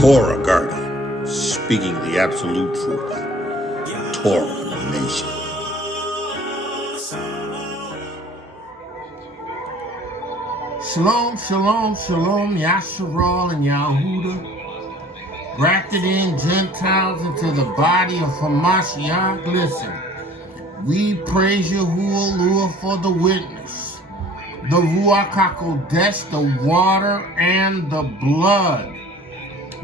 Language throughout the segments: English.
Torah Garden, speaking the absolute truth. Torah Nation. Shalom, shalom, shalom, Yasharal and Yahuda, grafted in Gentiles into the body of Hamashiach. Listen, we praise Yahuwah for the witness, the Ruach HaKodesh, the water and the blood.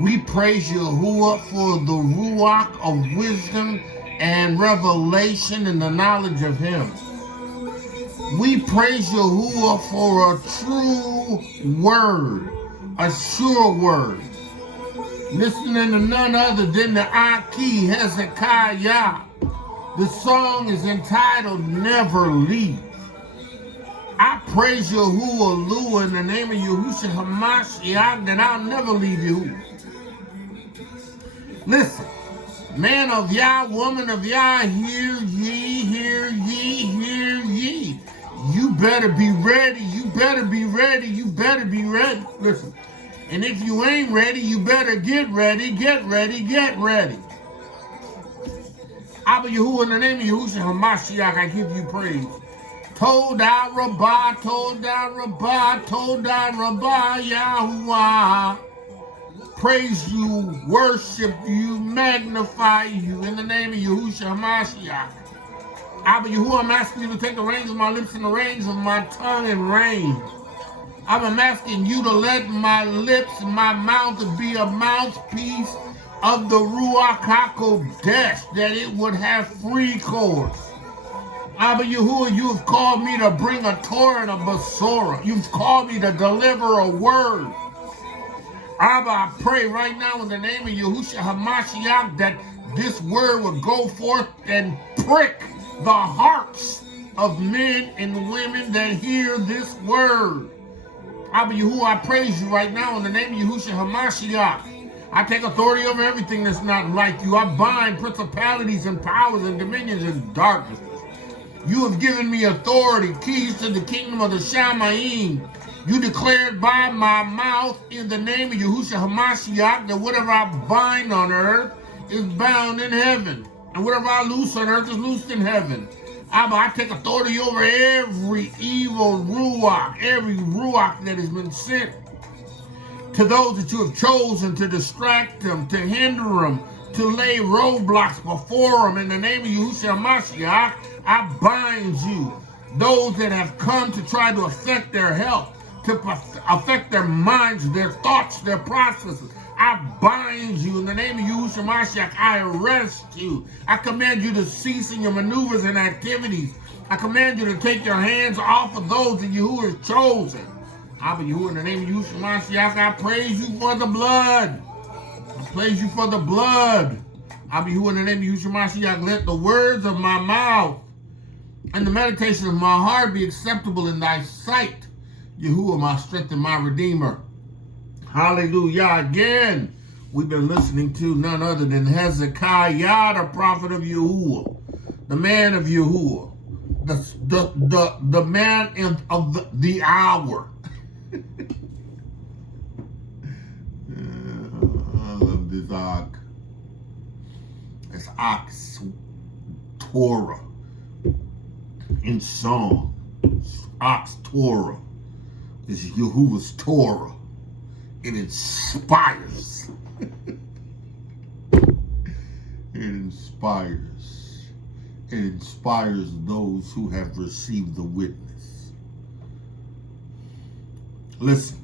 We praise Yahuwah for the Ruach of wisdom and revelation and the knowledge of Him. We praise Yahuwah for a true word, a sure word. Listening to none other than the Aki Hezekiah. The song is entitled Never Leave. I praise Yahuwah Lu in the name of Yahushua Hamashiach that I'll never leave you. Listen, man of Yah, woman of Yah, hear ye, hear ye, hear ye. You better be ready, you better be ready, you better be ready. Listen, and if you ain't ready, you better get ready, get ready, get ready. Abba Yahuwah, in the name of Yahushua Hamashiach, I give you praise. Todah Rabbah, Todah Rabbah, Todah Rabbah, Yahuwah. Praise you, worship you, magnify you in the name of Yahushua Hamashiach. Abba Yahuwah, I'm asking you to take the reins of my lips and the reins of my tongue and reign. I'm asking you to let my lips and my mouth be a mouthpiece of the Ruach HaKodesh, that it would have free course. Abba Yahuwah, you have called me to bring a Torah and a Besorah. You've called me to deliver a word. Abba, I pray right now in the name of Yahushua Hamashiach that this word will go forth and prick the hearts of men and women that hear this word. Abba Yahuwah, I praise you right now in the name of Yahushua Hamashiach. I take authority over everything that's not like you. I bind principalities and powers and dominions and darkness. You have given me authority, keys to the kingdom of the Shamayim. You declared by my mouth in the name of Yahushua Hamashiach that whatever I bind on earth is bound in heaven. And whatever I loose on earth is loosed in heaven. Abba, I take authority over every evil ruach, every ruach that has been sent to those that you have chosen to distract them, to hinder them, to lay roadblocks before them. In the name of Yahushua Hamashiach, I bind you. Those that have come to try to affect their health, to affect their minds, their thoughts, their processes. I bind you in the name of Yahushua Mashiach. I arrest you. I command you to cease in your maneuvers and activities. I command you to take your hands off of those that Yahuwah has chosen. Abba Yahuwah, in the name of Yahushua Mashiach, I praise you for the blood. I praise you for the blood. Abba Yahuwah, in the name of Yahushua Mashiach, let the words of my mouth and the meditation of my heart be acceptable in thy sight. Yahuwah, my strength and my redeemer. Hallelujah. Again, we've been listening to none other than Hezekiah, the prophet of Yahuwah, the man of Yahuwah, the man of the hour. I love this Ak. It's Ak's Torah in song. Ak's Torah is Yahuwah's Torah. It inspires. It inspires. It inspires those who have received the witness. Listen.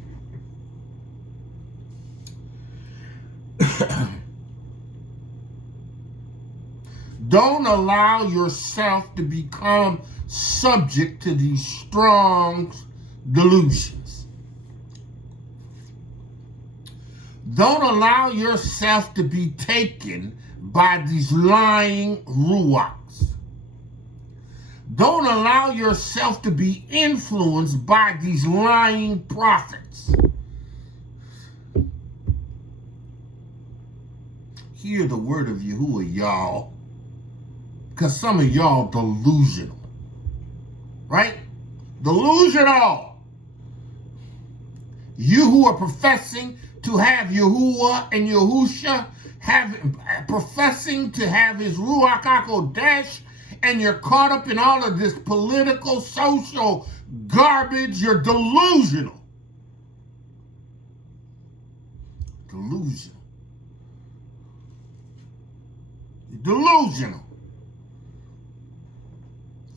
Don't allow yourself to become subject to these strong delusions. Don't allow yourself to be taken by these lying ruachs. Don't allow yourself to be influenced by these lying prophets. Hear the word of Yahuwah, y'all. Because some of y'all delusional. Right? Delusional. You who are professing to have Yahuwah and Yahusha, professing to have his Ruach HaKodesh, and you're caught up in all of this political, social garbage, you're delusional. Delusional. You're delusional.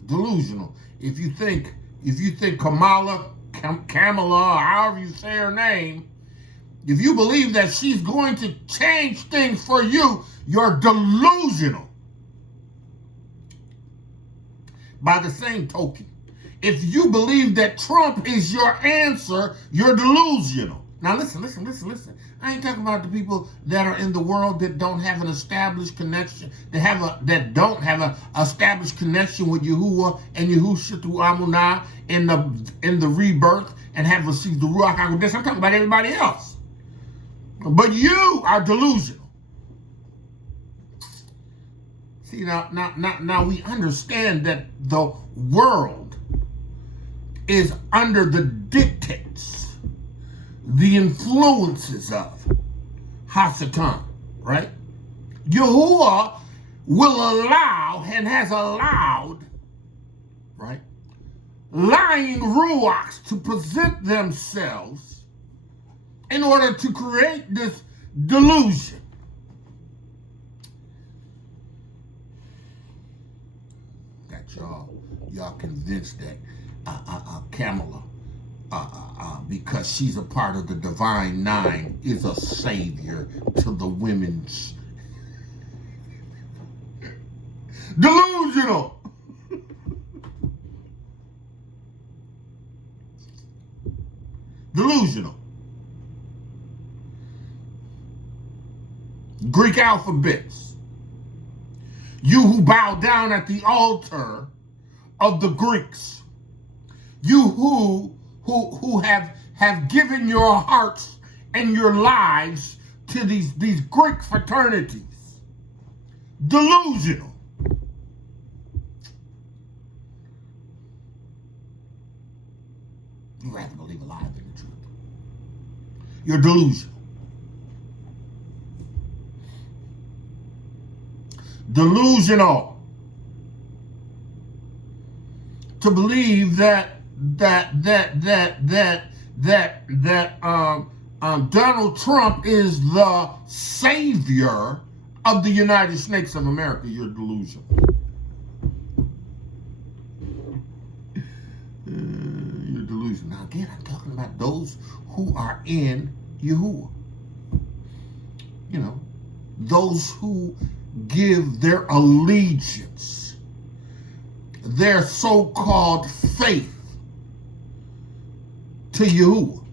Delusional. If you think Kamala, or however you say her name, if you believe that she's going to change things for you, you're delusional. By the same token, if you believe that Trump is your answer, you're delusional. Now listen. I ain't talking about the people that are in the world that don't have an established connection, that don't have an established connection with Yahuwah and Yahusha through Amunah in the rebirth and have received the Ruach HaKodesh. I'm talking about everybody else. But you are delusional. See, now we understand that the world is under the dictates, the influences of Hasatan, right? Yahuwah will allow and has allowed, right, lying ruachs to present themselves in order to create this delusion. Y'all convinced that Kamala, because she's a part of the Divine Nine, is a savior to the women's. Delusional. Delusional. Greek alphabets. You who bow down at the altar of the Greeks, you who have given your hearts and your lives to these Greek fraternities, delusional. You rather believe a lie than the truth. You're delusional. Delusional. To believe that Donald Trump is the savior of the United States of America, you're delusional. You're delusional. Now again, I'm talking about those who are in Yahuwah. You know, those who give their allegiance, their so-called faith to Yahuwah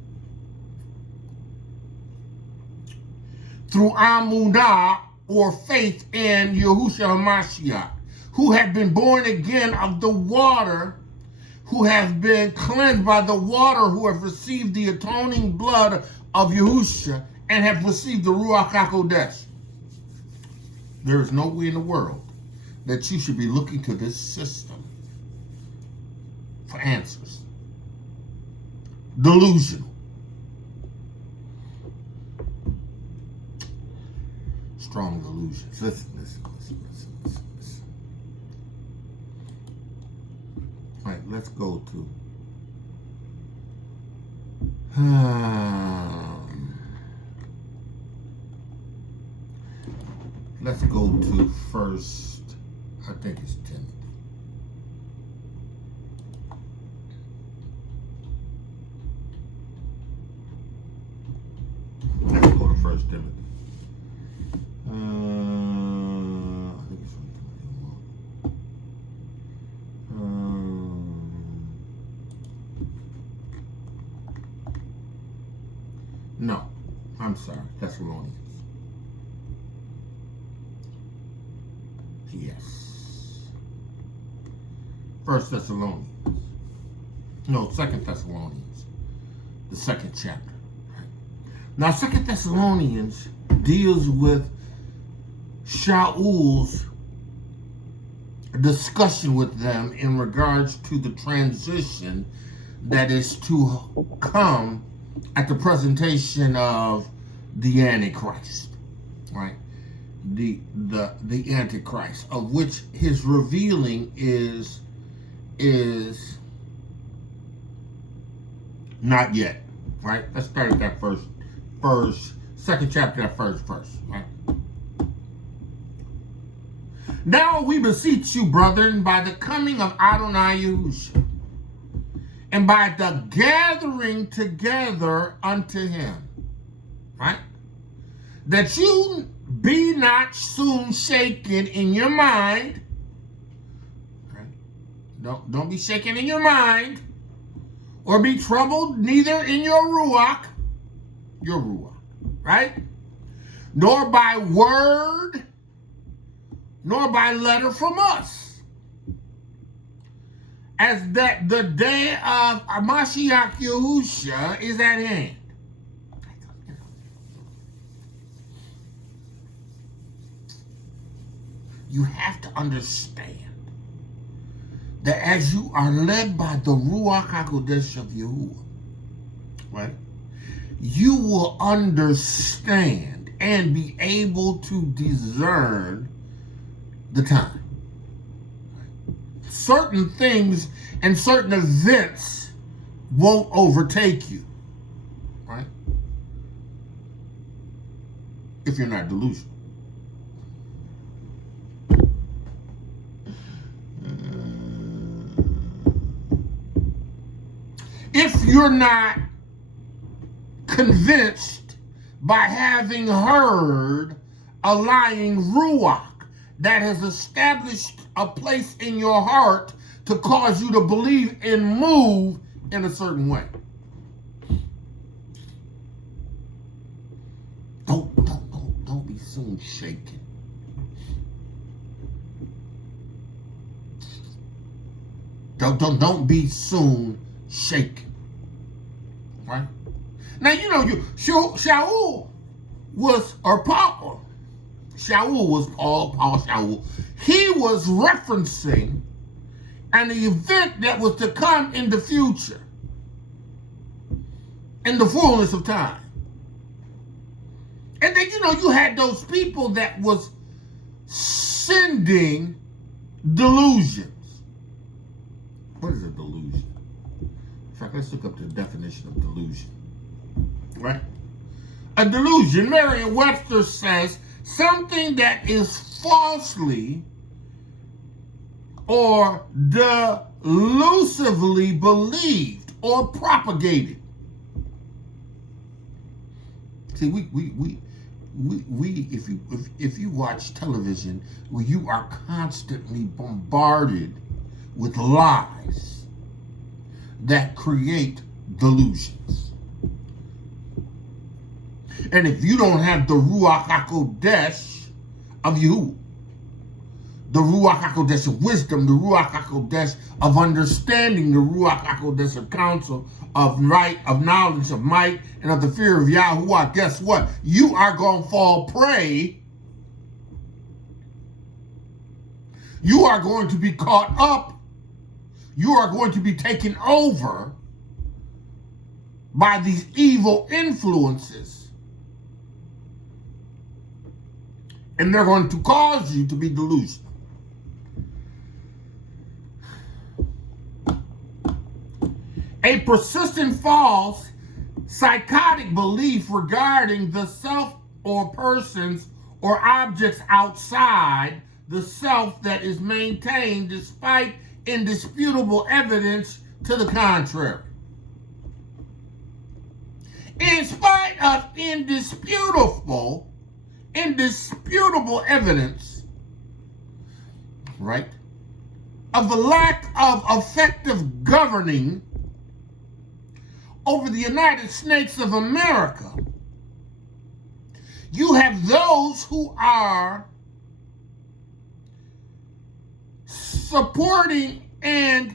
through Amunah, or faith in Yahushua HaMashiach, who have been born again of the water, who have been cleansed by the water, who have received the atoning blood of Yahushua and have received the Ruach HaKodesh. There is no way in the world that you should be looking to this system for answers. Delusional. Strong delusions. Listen. All right, let's go to let's go to first, I think it's Timothy. Let's go to First Timothy. I think it's from Timothy. No, I'm sorry, Thessalonians. Yes. First Thessalonians. No, Second Thessalonians. The second chapter. Now, Second Thessalonians deals with Shaul's discussion with them in regards to the transition that is to come at the presentation of the Antichrist, right? The Antichrist, of which his revealing is not yet, right? Let's start at that second chapter, that first verse, right? Now we beseech you, brethren, by the coming of Adonai Yahushua, and by the gathering together unto him, right? That you be not soon shaken in your mind, right? Don't be shaken in your mind, or be troubled neither in your ruach, right? Nor by word, nor by letter from us, as that the day of Mashiach Yahushua is at hand. You have to understand that as you are led by the Ruach HaKodesh of Yahuwah, right, you will understand and be able to discern the time. Certain things and certain events won't overtake you, right? If you're not delusional. If you're not convinced by having heard a lying ruach that has established a place in your heart to cause you to believe and move in a certain way. Don't be soon shaken. Don't be soon shaken. Right? Now, you know, Shaul was, or Paul, Shaul was Paul Shaul. He was referencing an event that was to come in the future, in the fullness of time. And then, you know, you had those people that was sending delusions. What is a delusion? In fact, let's look up the definition of delusion. Right? A delusion, Merriam-Webster says, something that is falsely or delusively believed or propagated. See, if you watch television, where you are constantly bombarded with lies that create delusions. And if you don't have the Ruach HaKodesh of Yahuwah, the Ruach HaKodesh of wisdom, the Ruach HaKodesh of understanding, the Ruach HaKodesh of counsel, of right, of knowledge, of might, and of the fear of Yahuwah, guess what? You are going to fall prey. You are going to be caught up. You are going to be taken over by these evil influences. And they're going to cause you to be delusional. A persistent false psychotic belief regarding the self or persons or objects outside the self that is maintained despite indisputable evidence to the contrary. In spite of indisputable evidence, right, of the lack of effective governing over the United States of America, you have those who are supporting and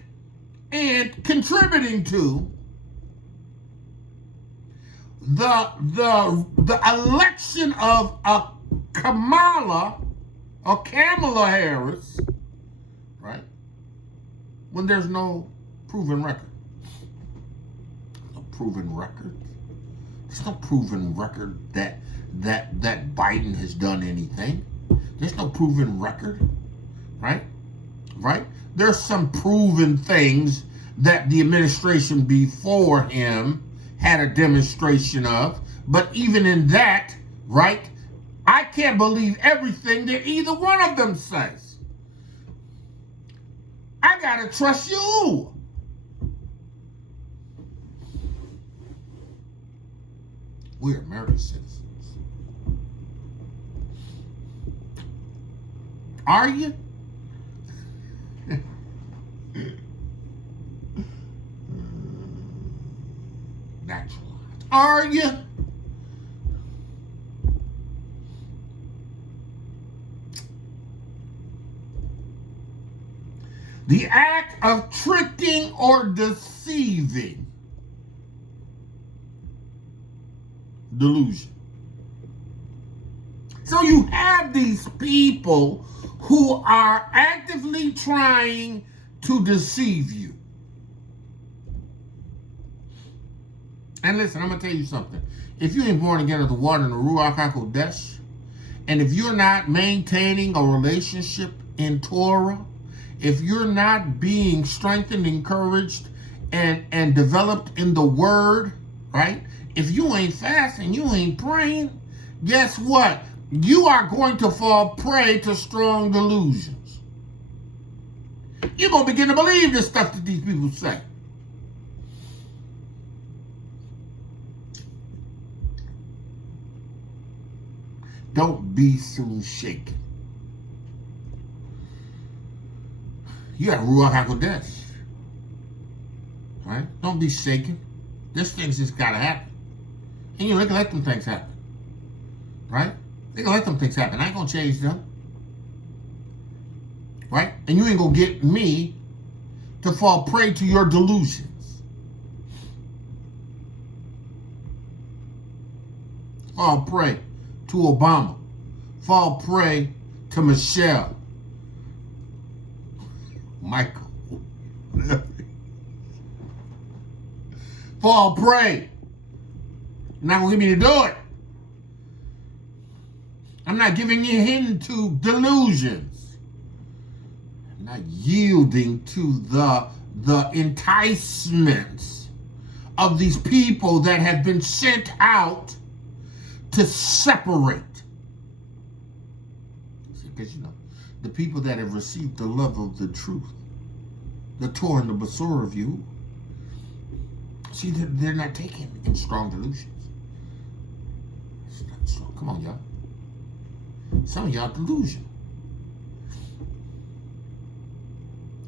contributing to the election of a Kamala Harris, right? When there's no proven record. A proven record. There's no proven record that Biden has done anything. There's no proven record, right? Right? There's some proven things that the administration before him had a demonstration of, but even in that, right, I can't believe everything that either one of them says. I gotta trust you. We're American citizens. Are you? Naturalized. Are you? The act of tricking or deceiving. Delusion. So you have these people who are actively trying to deceive you. And listen, I'm going to tell you something. If you ain't born again of the water and the Ruach HaKodesh, and if you're not maintaining a relationship in Torah, if you're not being strengthened, encouraged, and developed in the Word, right? If you ain't fasting, you ain't praying, guess what? You are going to fall prey to strong delusions. You're going to begin to believe this stuff that these people say. Don't be so shaken. You got Ruach HaKodesh. Right? Don't be shaken. This thing's just got to happen. And you ain't gonna let them things happen. Right? They gonna let them things happen. I ain't gonna change them. Right? And you ain't gonna get me to fall prey to your delusions. Fall prey to Obama. Fall prey to Michelle. Michael. Fall prey. You're not going to get me to do it. I'm not giving you into delusions. I'm not yielding to the enticements of these people that have been sent out to separate. Because, the people that have received the love of the truth, the Torah and the Basura of you, see, they're not taken in strong delusions. It's not strong. Come on, y'all. Some of y'all delusional.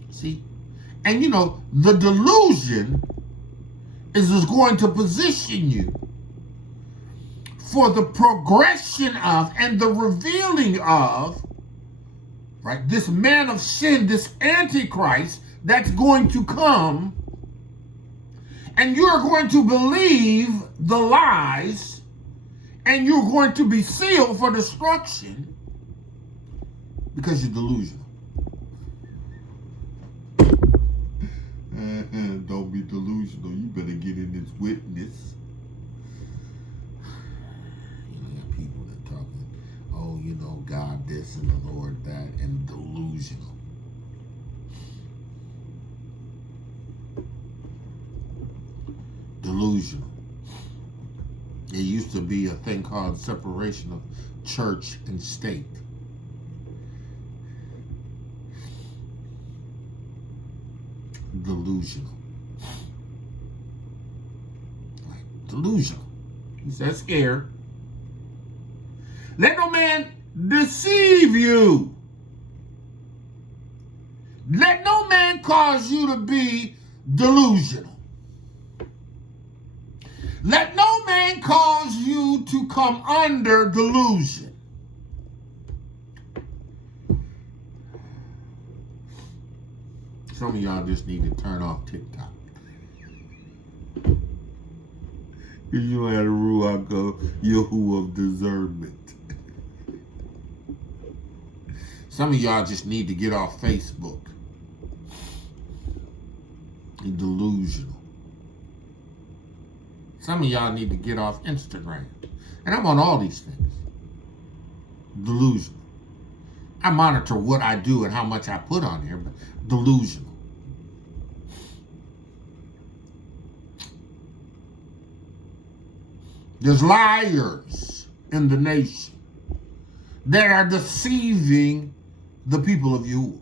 See? And the delusion is going to position you for the progression of and the revealing of, right, this man of sin, this Antichrist that's going to come, and you're going to believe the lies, and you're going to be sealed for destruction because you're delusional. Don't be delusional. You better get in this witness. You got people that talking, God this and the Lord that, and delusional. Delusional. There used to be a thing called separation of church and state. Delusional. Delusional. He says here, let no man deceive you. Let no man cause you to be delusional. Let no man cause you to come under delusion. Some of y'all just need to turn off TikTok. Because you don't have the Ruach Yahuwah of discernment. Some of y'all just need to get off Facebook. You're delusional. Some of y'all need to get off Instagram. And I'm on all these things. Delusional. I monitor what I do and how much I put on here, but delusional. There's liars in the nation that are deceiving the people of Yahuwah,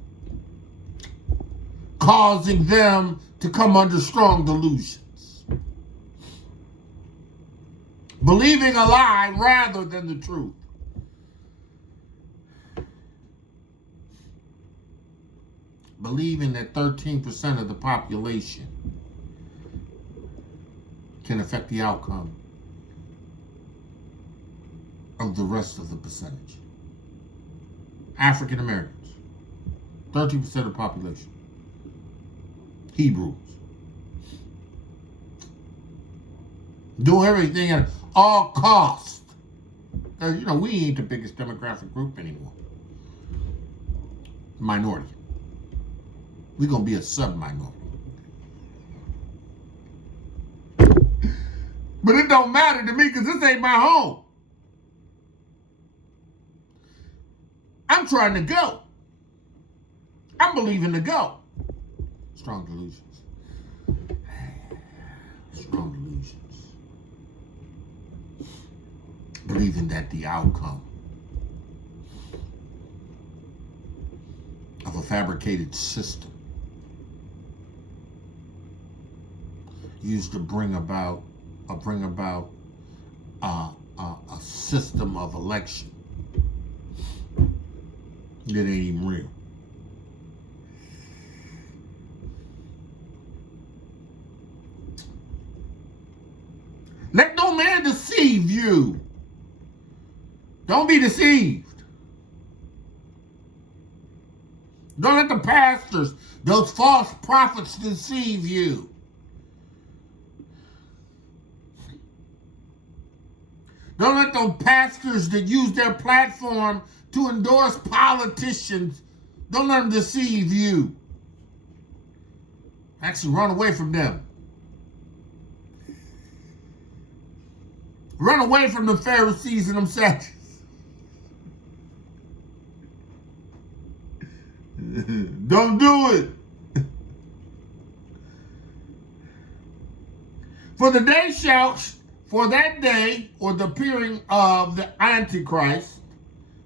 causing them to come under strong delusions, believing a lie rather than the truth. Believing that 13% of the population can affect the outcome of the rest of the percentage. African Americans, 13% of the population. Hebrews. Do everything at all costs. You know, we ain't the biggest demographic group anymore. Minority. We're going to be a sub-minority. But it don't matter to me because this ain't my home. I'm trying to go. I'm believing to go. Strong delusions. Strong delusions. Believing that the outcome of a fabricated system used to bring about a system of election that ain't even real. Let no man deceive you. Don't be deceived. Don't let the pastors, those false prophets, deceive you. Don't let those pastors that use their platform to endorse politicians, don't let them deceive you. Actually, run away from them. Run away from the Pharisees and them Sadducees. Don't do it. For that day, or the appearing of the Antichrist,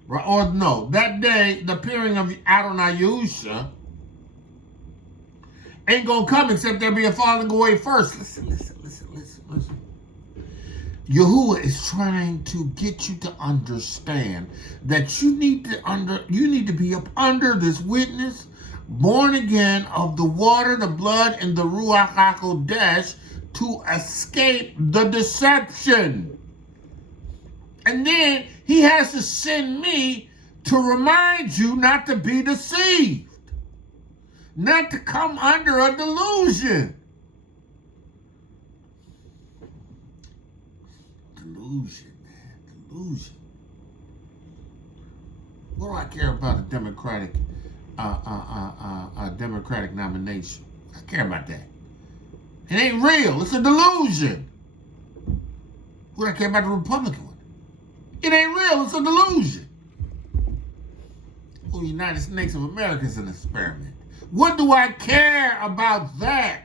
or no, that day, the appearing of Adonai Yahusha, ain't gonna come except there be a falling away first. Listen. Yahuwah is trying to get you to understand that you need to be up under this witness, born again of the water, the blood, and the Ruach HaKodesh to escape the deception. And then he has to send me to remind you not to be deceived, not to come under a delusion. Delusion, man. Delusion. What do I care about a Democratic nomination? I care about that. It ain't real. It's a delusion. What do I care about the Republican one? It ain't real. It's a delusion. Oh, United States of America is an experiment. What do I care about that?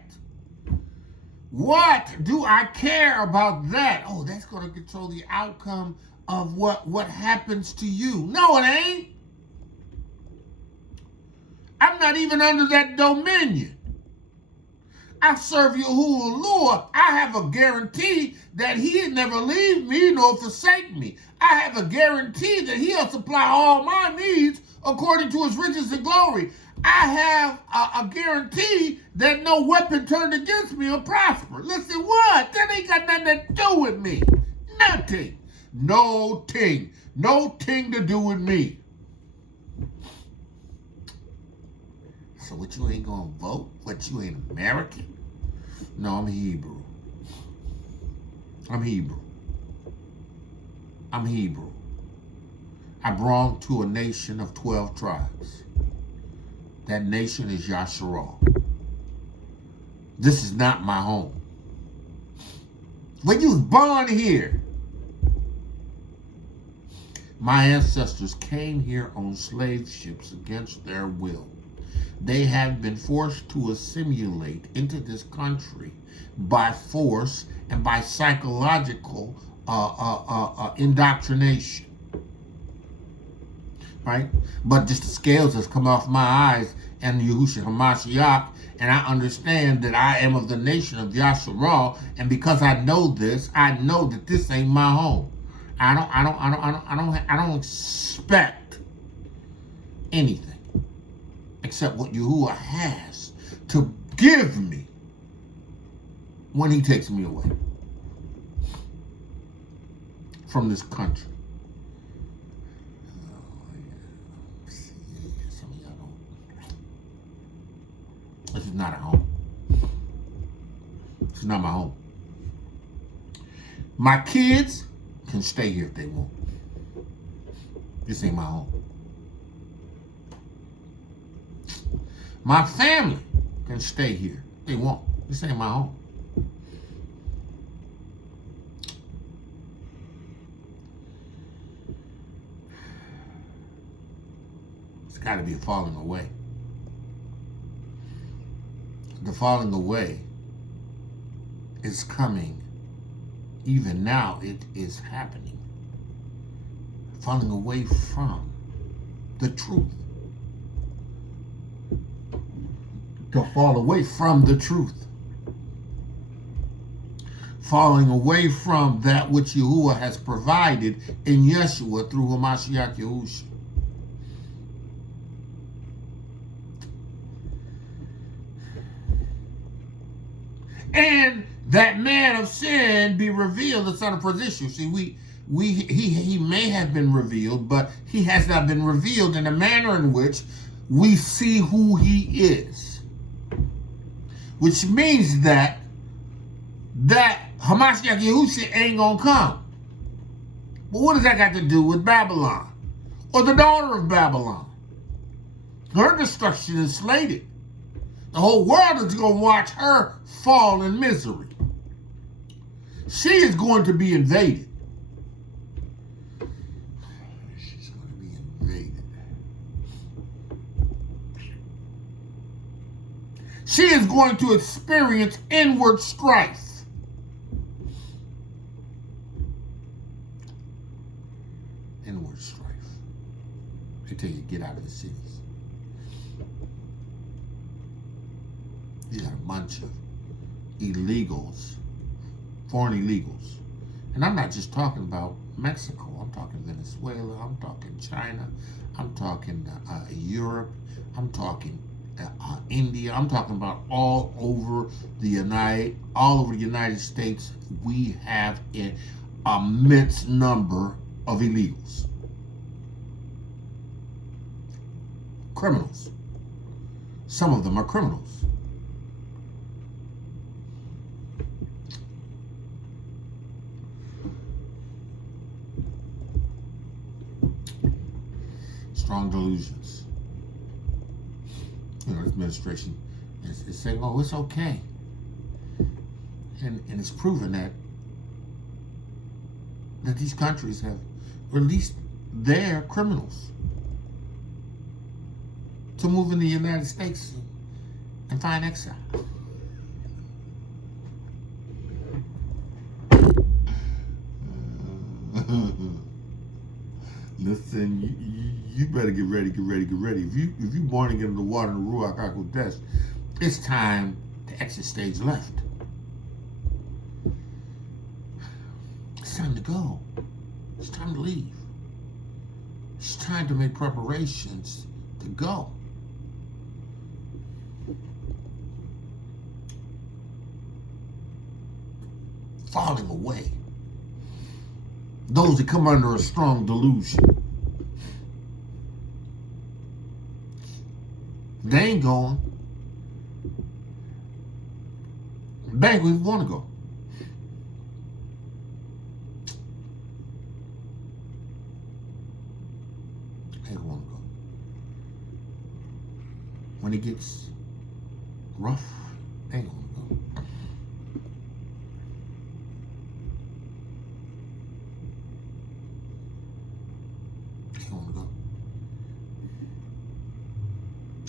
What do I care about that? Oh, that's going to control the outcome of what happens to you. No, it ain't. I'm not even under that dominion. I serve Yahuwah Lord. I have a guarantee that he'll never leave me nor forsake me. I have a guarantee that he'll supply all my needs according to his riches and glory. I have a guarantee that no weapon turned against me will prosper. Listen, what? That ain't got nothing to do with me. Nothing. No ting. No ting to do with me. So what, you ain't gonna vote? What, you ain't American? No, I'm Hebrew. I'm Hebrew. I belong to a nation of 12 tribes. That nation is Yasharal. This is not my home. When you was born here. My ancestors came here on slave ships against their will. They have been forced to assimilate into this country by force and by psychological indoctrination. Right? But just the scales has come off my eyes and Yahushua HaMashiach, and I understand that I am of the nation of Yasharal, and because I know this, I know that this ain't my home. I don't expect anything except what Yahuwah has to give me when he takes me away from this country. Some of y'all don't. This is not a home. This is not my home. My kids can stay here if they want. This ain't my home. My family can stay here if they want. This ain't my home. It's got to be a falling away. The falling away is coming. Even now, it is happening. Falling away from the truth. To fall away from the truth. Falling away from that which Yahuwah has provided in Yeshua through Hamashiach Yahushua. And that man of sin be revealed, the son of perdition. See, he may have been revealed, but he has not been revealed in a manner in which we see who he is. Which means that Hamashiach Yahushua ain't gonna come. But what does that got to do with Babylon? Or the daughter of Babylon? Her destruction is slated. The whole world is going to watch her fall in misery. She is going to be invaded. She's going to be invaded. She is going to experience inward strife. Inward strife. They tell you, get out of the cities. You got a bunch of illegals, foreign illegals. And I'm not just talking about Mexico. I'm talking Venezuela. I'm talking China. I'm talking Europe. I'm talking India. I'm talking about all over the United States. We have an immense number of illegals. Criminals. Some of them are criminals. Strong delusions. You know, this administration is saying, oh, it's okay. And it's proven that these countries have released their criminals to move in the United States and find exile. Listen, you better get ready. If you born again in the water and the Ruach HaKodesh, it's time to exit stage left. It's time to go. It's time to leave. It's time to make preparations to go. Falling away. Those that come under a strong delusion. They ain't going. They ain't even want to go. They ain't want to go. When it gets rough, they ain't want to go.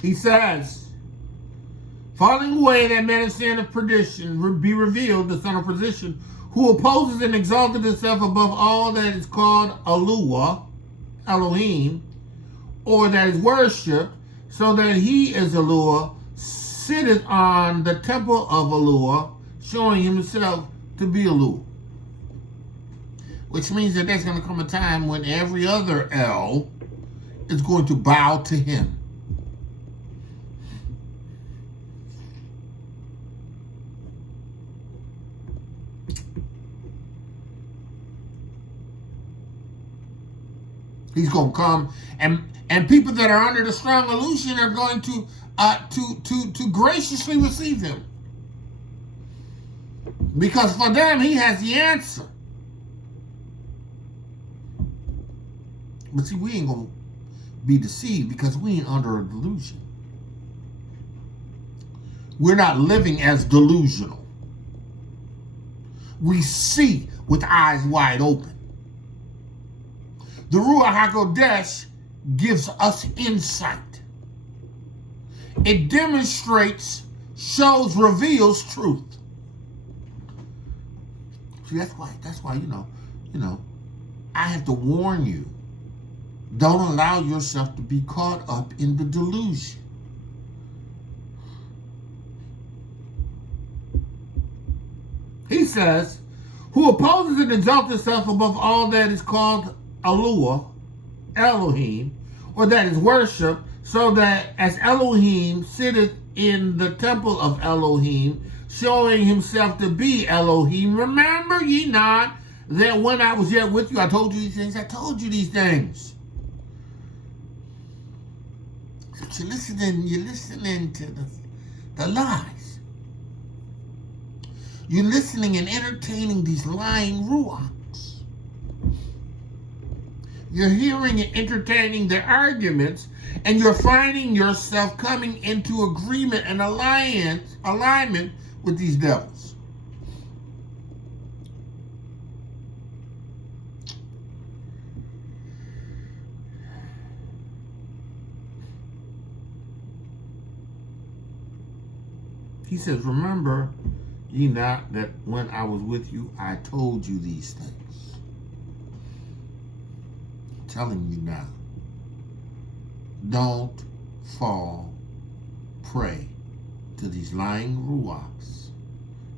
He says, falling away that man of sin of perdition be revealed, the son of perdition, who opposes and exalted himself above all that is called Alua, Elohim, or that is worshipped, so that he is Alua, sitteth on the temple of Alua, showing himself to be Alua. Which means that there's going to come a time when every other El is going to bow to him. He's going to come, and people that are under the strong illusion are going to graciously receive him. Because for them, he has the answer. But see, we ain't going to be deceived because we ain't under a delusion. We're not living as delusional. We see with eyes wide open. The Ruach HaKodesh gives us insight. It demonstrates, shows, reveals truth. See, that's why, you know, I have to warn you. Don't allow yourself to be caught up in the delusion. He says, who opposes and exalts himself above all that is called Alua, Elohim, or that is worship, so that as Elohim sitteth in the temple of Elohim, showing himself to be Elohim. Remember ye not that when I was yet with you, I told you these things? I told you these things. But you're listening to the lies. You're listening and entertaining these lying ruachs. You're hearing and entertaining their arguments, and you're finding yourself coming into agreement and alignment with these devils. He says, remember ye not that when I was with you, I told you these things. I'm telling you now. Don't fall prey to these lying ruachs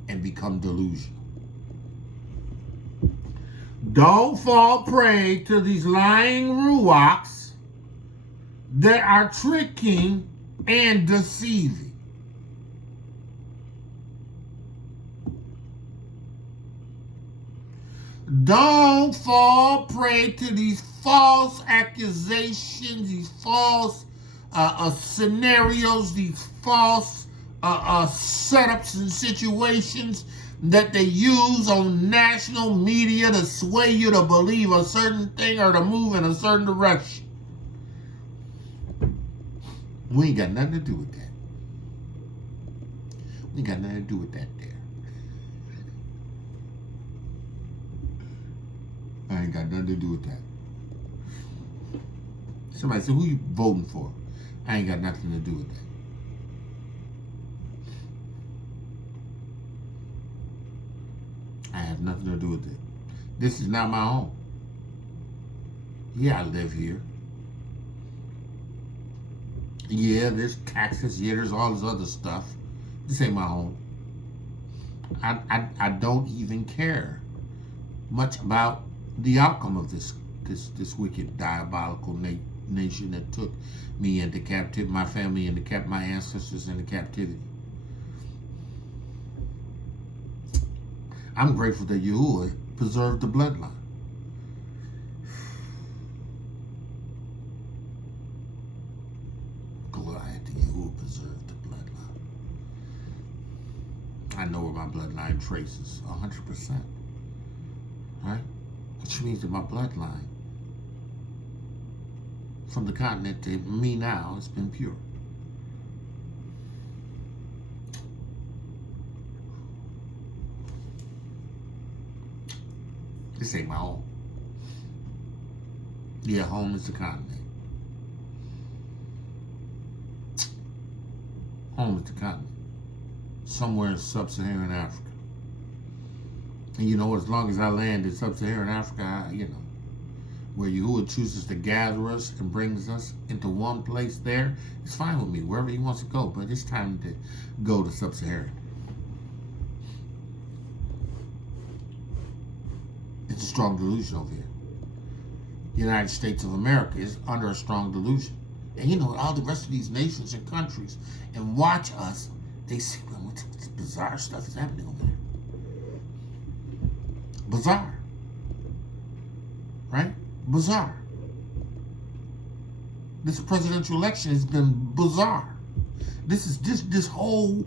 and become delusional. Don't fall prey to these lying ruachs that are tricking and deceiving. Don't fall prey to these false accusations, these false scenarios, these false setups and situations that they use on national media to sway you to believe a certain thing or to move in a certain direction. We ain't got nothing to do with that. We ain't got nothing to do with that there. I ain't got nothing to do with that. Somebody said, who you voting for? I ain't got nothing to do with that. I have nothing to do with it. This is not my home. Yeah, I live here. Yeah, there's taxes. Yeah, there's all this other stuff. This ain't my home. I don't even care much about the outcome of this wicked, diabolical nation that took me into captivity, my family into my ancestors into captivity. I'm grateful that Yahuwah preserved the bloodline. Glad that Yahuwah preserved the bloodline. I know where my bloodline traces 100%. Right? Which means that my bloodline from the continent to me now has been pure. This ain't my home. Yeah, home is the continent. home is the continent, somewhere in sub-Saharan Africa. And you know, as long as I land in sub-Saharan Africa, where Yahuwah chooses to gather us and brings us into one place there, it's fine with me, wherever he wants to go. But it's time to go to sub-Saharan. It's a strong delusion over here. The United States of America is under a strong delusion. And all the rest of these nations and countries, and watch us, they see what bizarre stuff is happening over there. Bizarre. Right? Bizarre. This presidential election has been bizarre. This is this whole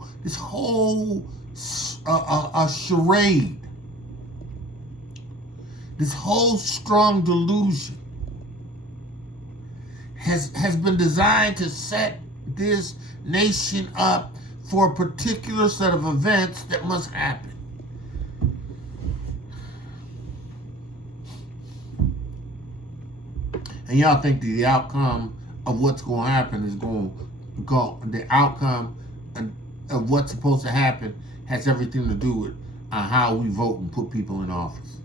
charade. This whole strong delusion has been designed to set this nation up for a particular set of events that must happen. And y'all think the outcome of what's going to happen is the outcome of what's supposed to happen has everything to do with how we vote and put people in office.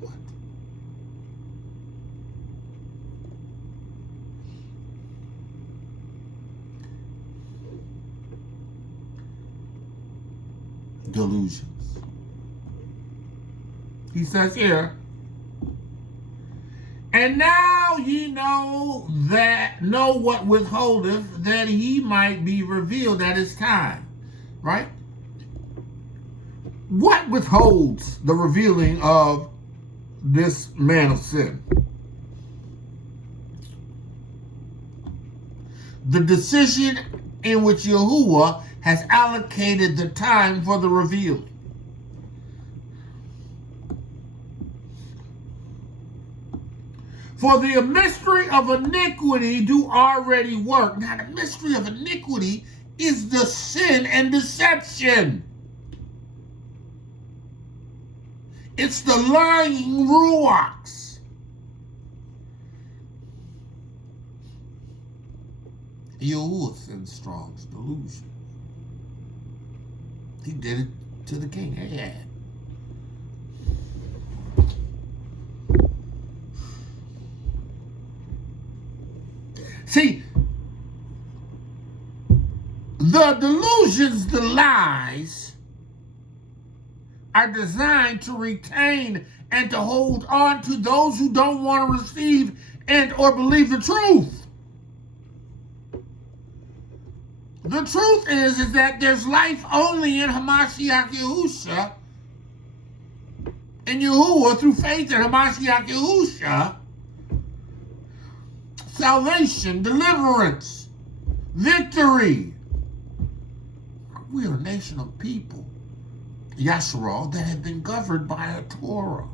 What? Delusions. He says here, and now ye know what withholdeth, that he might be revealed at his time. Right? What withholds the revealing of this man of sin? The decision in which Yahuwah has allocated the time for the revealing. For the mystery of iniquity do already work. Now, the mystery of iniquity is the sin and deception. It's the lying ruachs. Yahuwah sends Strong's delusion. He did it to the king Ahab. See, the delusions, the lies, are designed to retain and to hold on to those who don't want to receive and or believe the truth. The truth is that there's life only in Hamashiach Yahusha, and Yahuwah through faith in Hamashiach Yahusha. Salvation, deliverance, victory. We are a nation of people, Yasharal, that have been governed by a Torah.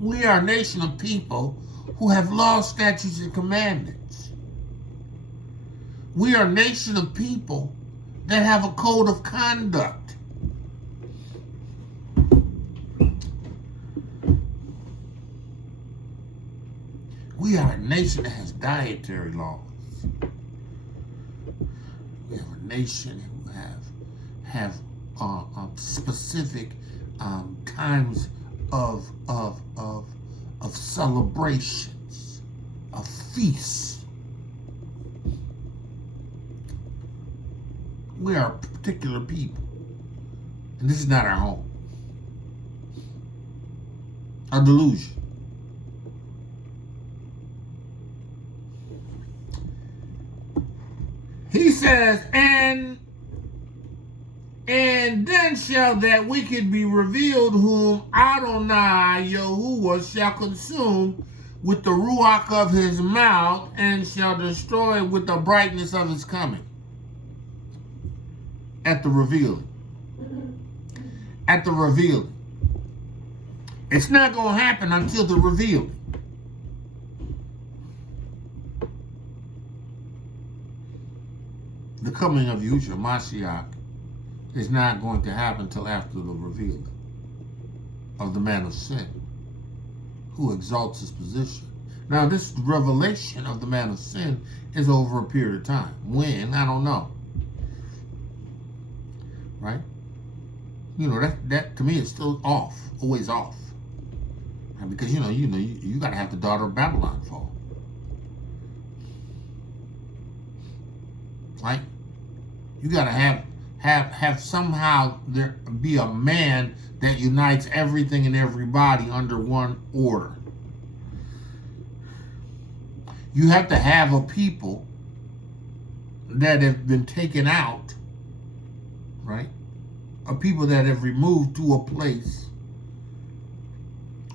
We are a nation of people who have laws, statutes, and commandments. We are a nation of people that have a code of conduct. We are a nation that has dietary laws. We have a nation who have specific times of celebrations, of feasts. We are a particular people, and this is not our home. Our delusion. He says, and then shall that wicked be revealed, whom Adonai Yahuwah shall consume with the ruach of his mouth, and shall destroy with the brightness of his coming. At the revealing. At the revealing. It's not going to happen until the revealing. The coming of Yahushua Mashiach is not going to happen until after the revealing of the man of sin, who exalts his position Now, this revelation of the man of sin is over a period of time. When? I don't know. Right? You know, that to me is still off, always off. Right? Because you got to have the daughter of Babylon fall. Right? You got to have somehow there be a man that unites everything and everybody under one order. You have to have a people that have been taken out, right? A people that have removed to a place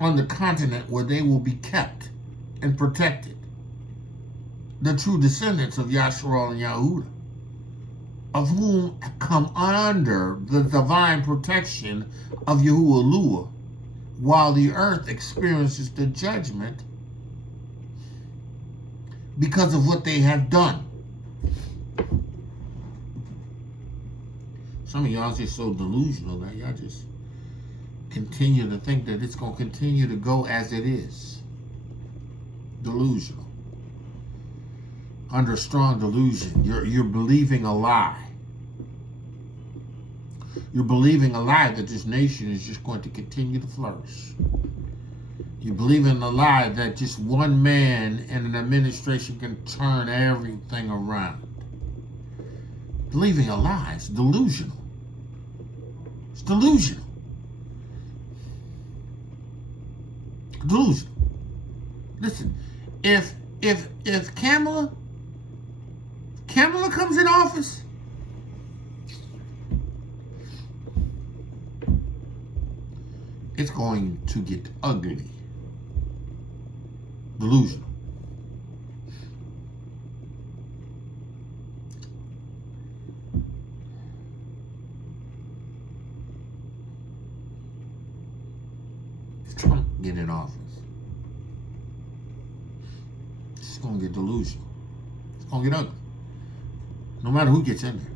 on the continent where they will be kept and protected. The true descendants of Yasharal and Yahudah, of whom come under the divine protection of Yahuwah, while the earth experiences the judgment because of what they have done. Some of y'all just so delusional that y'all just continue to think that it's going to continue to go as it is. Delusional. Under strong delusion. You're believing a lie. You're believing a lie that this nation is just going to continue to flourish. You believe in the lie that just one man and an administration can turn everything around. Believing a lie is delusional. It's delusional. Delusional. Listen, if Kamala comes in office, it's going to get ugly. Delusional. If Trump get in office, it's going to get delusional. It's going to get ugly. No matter who gets in there.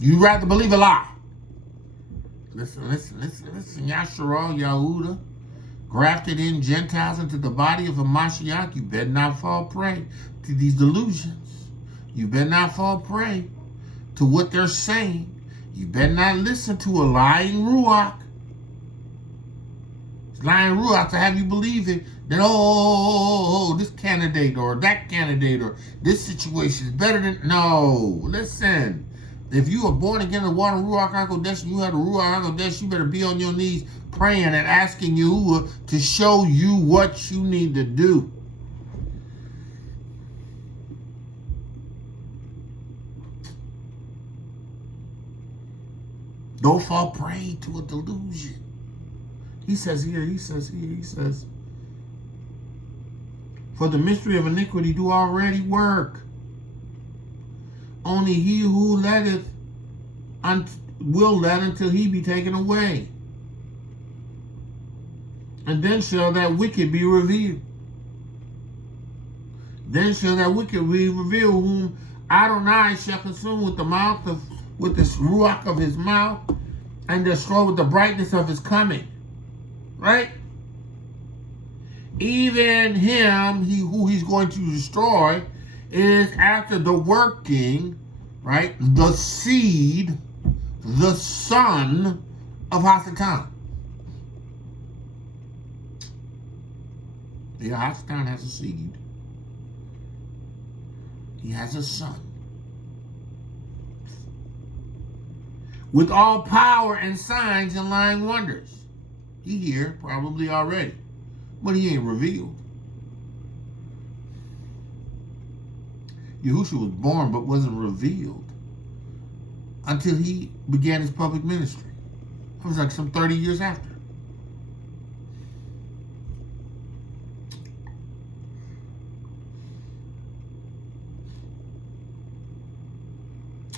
You'd rather believe a lie. Listen. Yasharal, Yahudah, grafted in Gentiles into the body of a Mashiach. You better not fall prey to these delusions. You better not fall prey to what they're saying. You better not listen to a lying Ruach. It's lying Ruach to have you believe it. That, this candidate or that candidate or this situation is better than... No, listen. If you are born again in the water Ruach HaKodesh and you have the Ruach HaKodesh, you better be on your knees praying and asking Yahuwah to show you what you need to do. Don't fall prey to a delusion. He says, for the mystery of iniquity do already work. Only he who letteth will let until he be taken away. And then shall that wicked be revealed. Then shall that wicked be revealed, whom Adonai shall consume with the ruach of his mouth, and destroy with the brightness of his coming. Right? Even him, who he's going to destroy, is after the working, right, the seed, the son of Hasatan. Yeah, Hasatan has a seed. He has a son. With all power and signs and lying wonders. He here probably already, but he ain't revealed. Yahushua was born but wasn't revealed until he began his public ministry. It was like some 30 years after.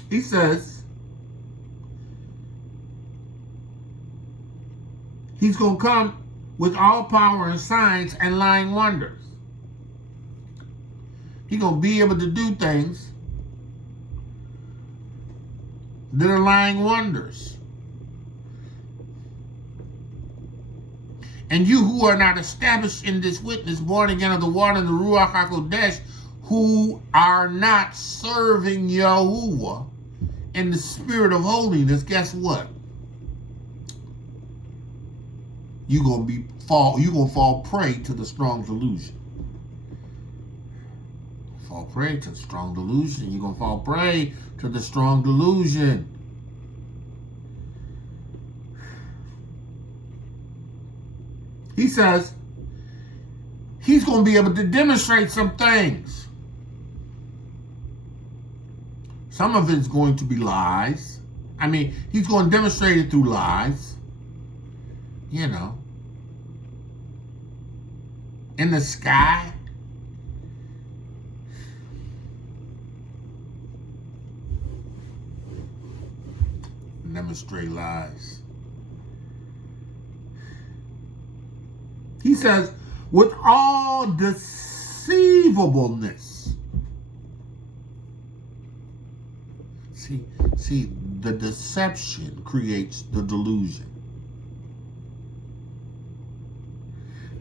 He says he's going to come with all power and signs and lying wonders. He's going to be able to do things that are lying wonders. And you who are not established in this witness, born again of the water and the Ruach HaKodesh, who are not serving Yahuwah in the spirit of holiness, guess what? You're gonna fall prey to the strong delusion. Fall prey to the strong delusion. You're gonna fall prey to the strong delusion. He says he's going to be able to demonstrate some things. Some of it's going to be lies. I mean, he's going to demonstrate it through lies. You know. In the sky. Demonstrate lies. He says, with all deceivableness. See, the deception creates the delusion.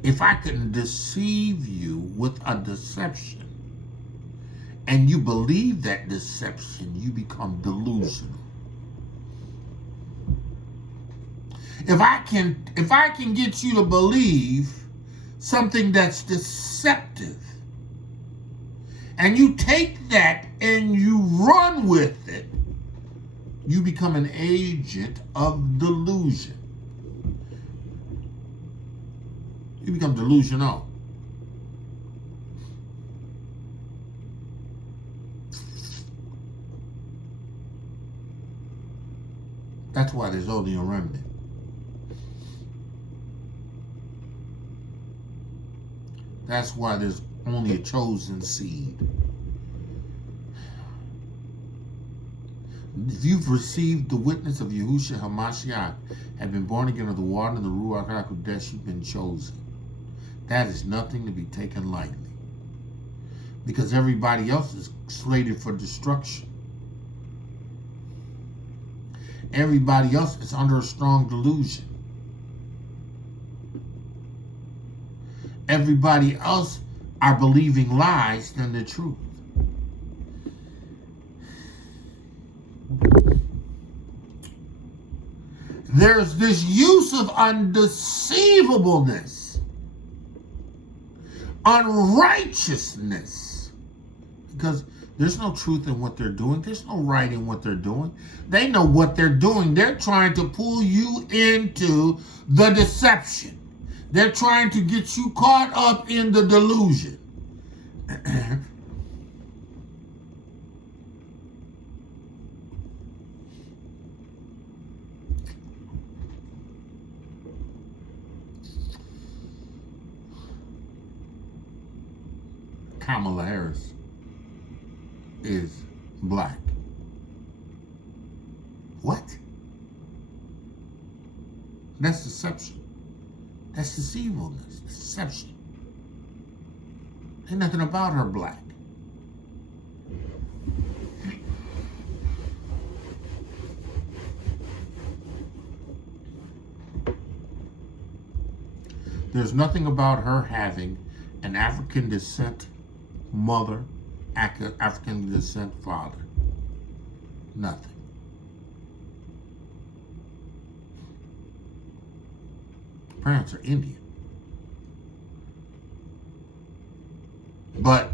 If I can deceive you with a deception, and you believe that deception, you become delusional. If I can get you to believe something that's deceptive, and you take that and you run with it, you become an agent of delusion. You become delusional. That's why there's only a remnant. That's why there's only a chosen seed. If you've received the witness of Yahushua HaMashiach, have been born again of the water and the Ruach HaKodesh, you've been chosen. That is nothing to be taken lightly. Because everybody else is slated for destruction. Everybody else is under a strong delusion. Everybody else are believing lies than the truth. There's this use of undeceivableness, unrighteousness, because there's no truth in what they're doing. There's no right in what they're doing. They know what they're doing. They're trying to pull you into the deception. They're trying to get you caught up in the delusion. Kamala Harris is black. What? That's deception. That's deceivableness. That's deception. Ain't nothing about her black. There's nothing about her having an African descent mother, African descent father. Nothing. Parents are Indian. But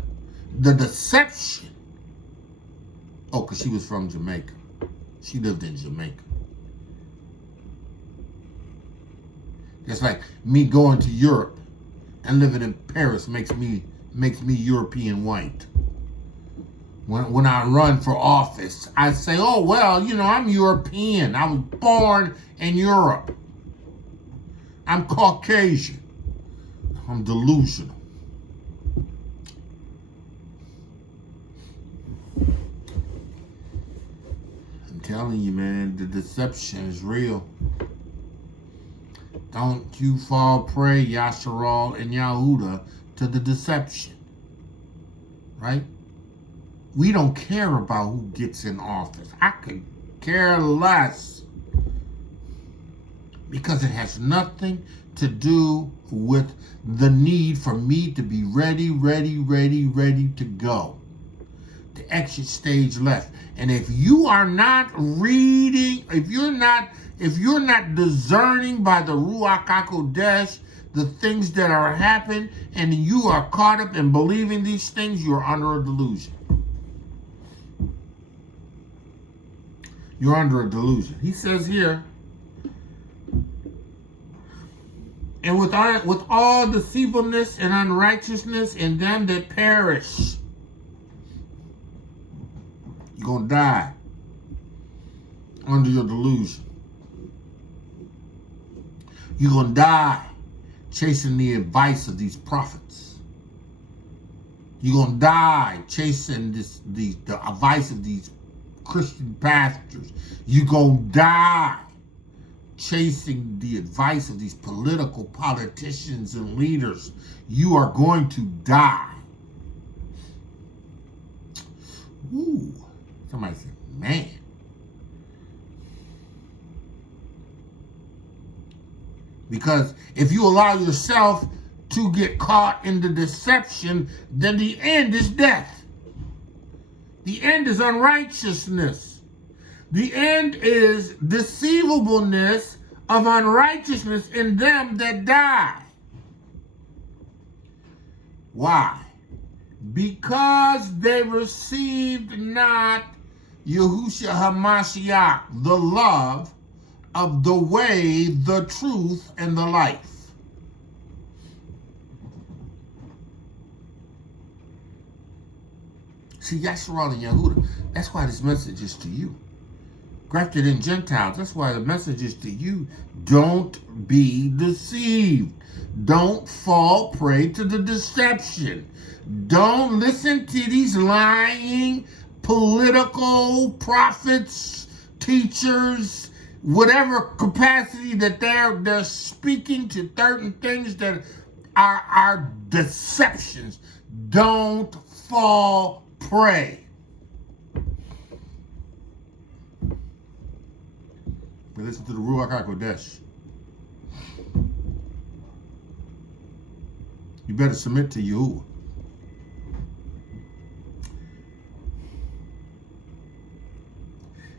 the deception, because she was from Jamaica. She lived in Jamaica. It's like me going to Europe and living in Paris makes me European white. When I run for office, I say, oh, well, I'm European. I was born in Europe. I'm Caucasian. I'm delusional. I'm telling you, man, the deception is real. Don't you fall prey, Yasharal and Yahuda, to the deception. Right? We don't care about who gets in office. I could care less because it has nothing to do with the need for me to be ready to go. The exit stage left. And if you are not reading, if you're not discerning by the Ruach HaKodesh the things that are happening, and you are caught up in believing these things, you're under a delusion. You're under a delusion. He says here, and with all deceitfulness and unrighteousness in them that perish, you're going to die under your delusion. You're going to die chasing the advice of these prophets. You're going to die chasing the advice of these Christian pastors. You're going to die chasing the advice of these politicians and leaders. You are going to die. Ooh, somebody said, man. Because if you allow yourself to get caught in the deception, then the end is death. The end is unrighteousness. The end is deceivableness of unrighteousness in them that die. Why? Because they received not Yahushua HaMashiach, the love of the way, the truth, and the life. See, Yashua and Yahudah, that's why this message is to you. Grafted in Gentiles, that's why the message is to you. Don't be deceived. Don't fall prey to the deception. Don't listen to these lying political prophets, teachers, whatever capacity that they're speaking to certain things that are deceptions. Don't fall prey. But listen to the Ruach HaKodesh. You better submit to Yahuwah.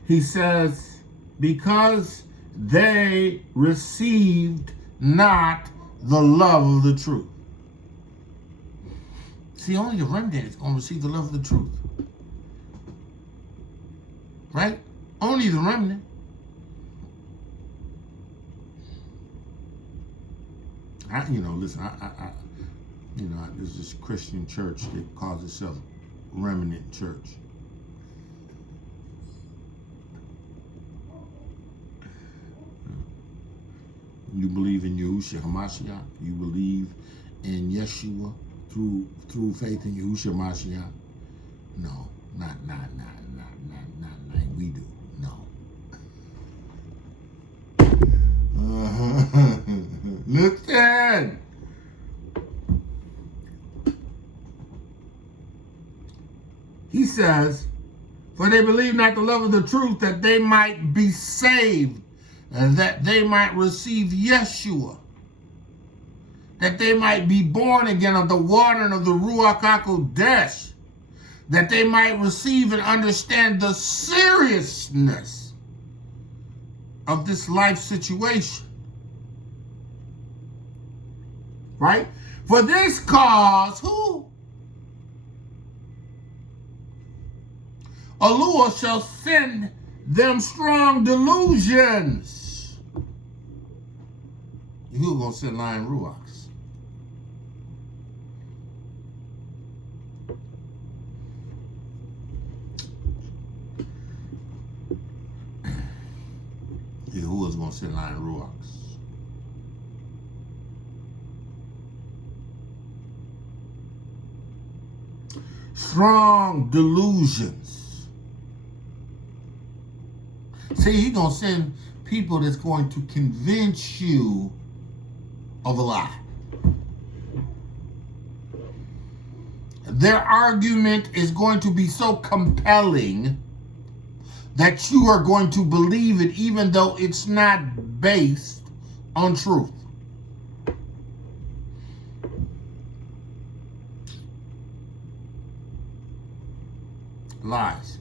He says, because they received not the love of the truth. See, only a remnant is going to receive the love of the truth. Right? Only the remnant. There's this Christian church that calls itself Remnant Church. You believe in Yahushua HaMashiach. You believe in Yeshua through faith in Yahushua HaMashiach. No, not like we do. No. Listen. He says, for they believe not the love of the truth, that they might be saved, and that they might receive Yeshua, that they might be born again of the water and of the Ruach HaKodesh, that they might receive and understand the seriousness of this life situation. Right? For this cause, who? Allure shall send them strong delusions. Who gonna send lying ruachs? Who is gonna send lying ruachs? Strong delusions. See, he's going to send people that's going to convince you of a lie. Their argument is going to be so compelling that you are going to believe it even though it's not based untruth. Lies.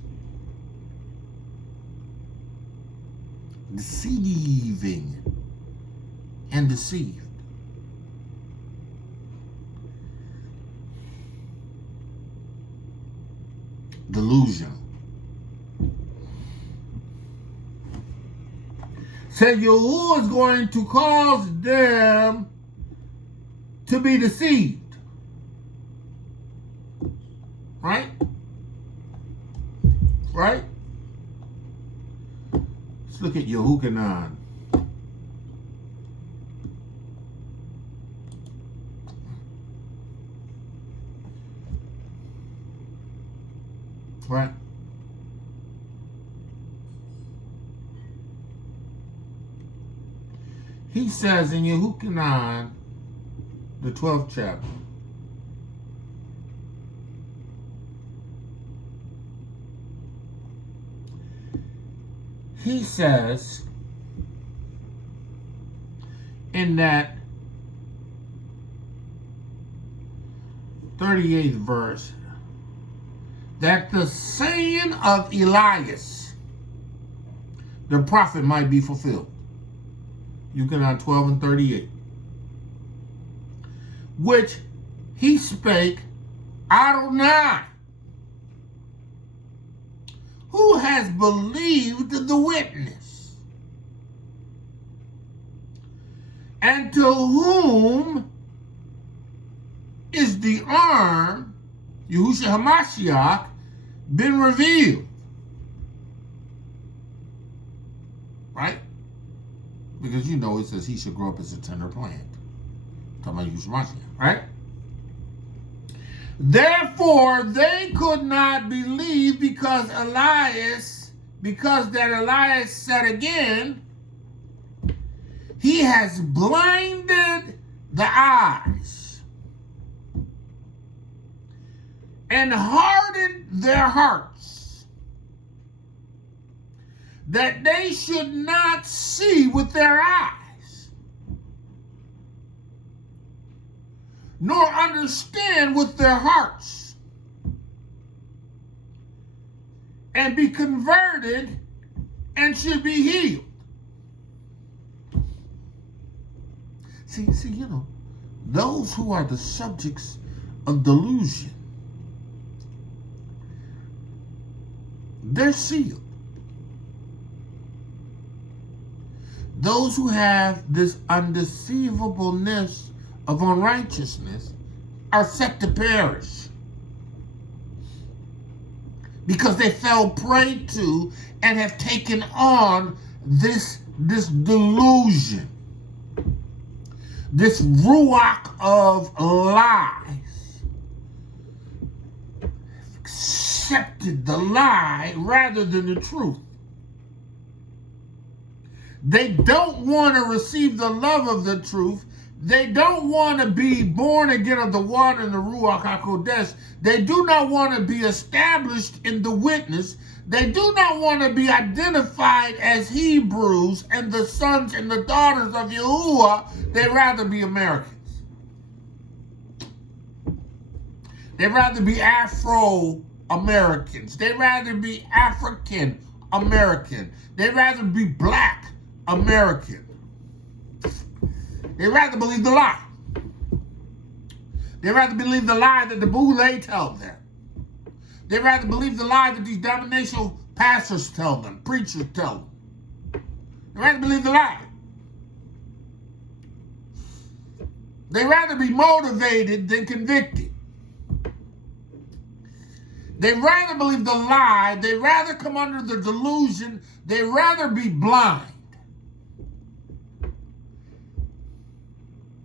Deceiving and deceived. Delusion. Said Yahuwah is going to cause them to be deceived. Right? Right? Let's look at Yehukanan. Right? He says in Yehukanan, the 12th chapter, he says in that 38th verse that the saying of Elias, the prophet, might be fulfilled. Yehukanan 12 and 38. Which he spake, Adonai, who has believed the witness, and to whom is the arm, Yahushua HaMashiach, been revealed. Right? Because you know it says he should grow up as a tender plant. Talking about Yahushua HaMashiach, right? Therefore, they could not believe because Elias said again, he has blinded the eyes and hardened their hearts, that they should not see with their eyes, nor understand with their hearts, and be converted and should be healed. See, you know, those who are the subjects of delusion, they're sealed. Those who have this undeceivableness of unrighteousness are set to perish because they fell prey to and have taken on this delusion, this ruach of lies, accepted the lie rather than the truth. They don't want to receive the love of the truth. They don't want to be born again of the water and the Ruach HaKodesh. They do not want to be established in the witness. They do not want to be identified as Hebrews and the sons and the daughters of Yahuwah. They'd rather be Americans. They'd rather be Afro-Americans. They'd rather be African-American. They'd rather be Black American. They'd rather believe the lie. They'd rather believe the lie that the Boule tell them. They'd rather believe the lie that these denominational pastors tell them, preachers tell them. They'd rather believe the lie. They'd rather be motivated than convicted. They'd rather believe the lie. They'd rather come under the delusion. They'd rather be blind.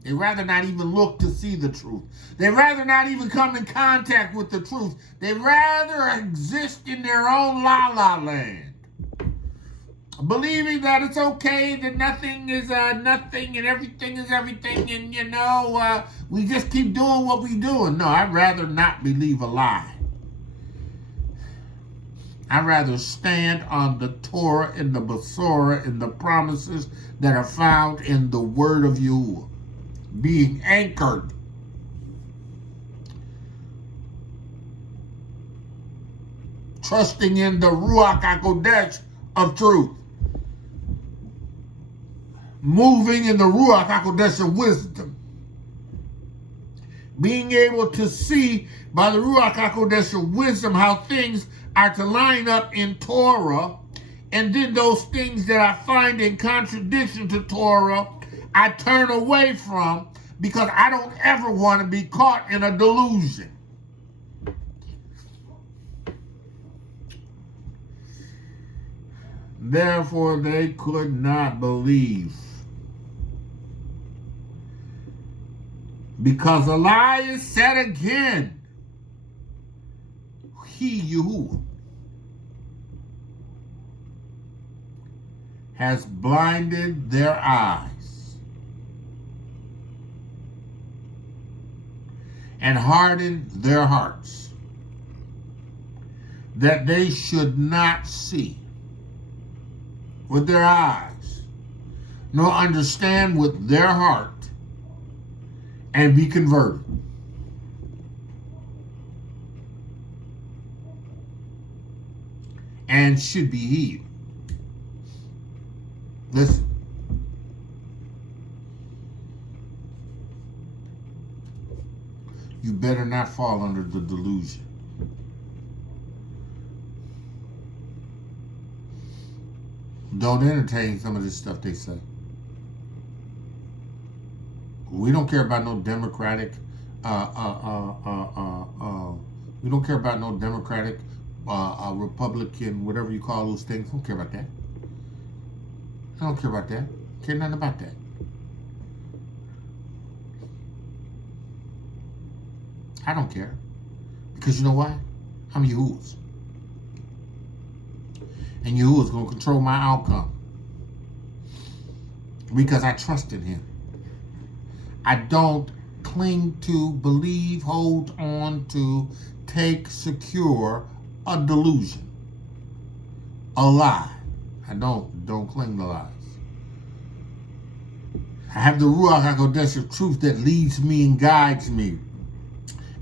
They'd rather not even look to see the truth. They'd rather not even come in contact with the truth. They'd rather exist in their own la-la land, believing that it's okay, that nothing is nothing and everything is everything, and, you know, we just keep doing what we're doing. No, I'd rather not believe a lie. I'd rather stand on the Torah and the Besorah and the promises that are found in the word of Yahuwah, being anchored. Trusting in the Ruach HaKodesh of truth. Moving in the Ruach HaKodesh of wisdom. Being able to see by the Ruach HaKodesh of wisdom how things are to line up in Torah, and then those things that I find in contradiction to Torah, I turn away from, because I don't ever want to be caught in a delusion. Therefore, they could not believe. Because Elias said again, he, Yahuwah, has blinded their eyes and hardened their hearts, that they should not see with their eyes, nor understand with their heart, and be converted. And should be healed. Listen. You better not fall under the delusion. Don't entertain some of this stuff they say. We don't care about no Democratic, we don't care about no Democratic, Republican, whatever you call those things. I don't care about that. I don't care about that. I care nothing about that. I don't care. Because you know why? I'm Yahuwah's. And Yahuwah's going to control my outcome. Because I trust in him. I don't cling to, believe, hold on to, take, secure a delusion, a lie. I don't cling to lies. I have the Ruach HaKodesh of truth that leads me and guides me.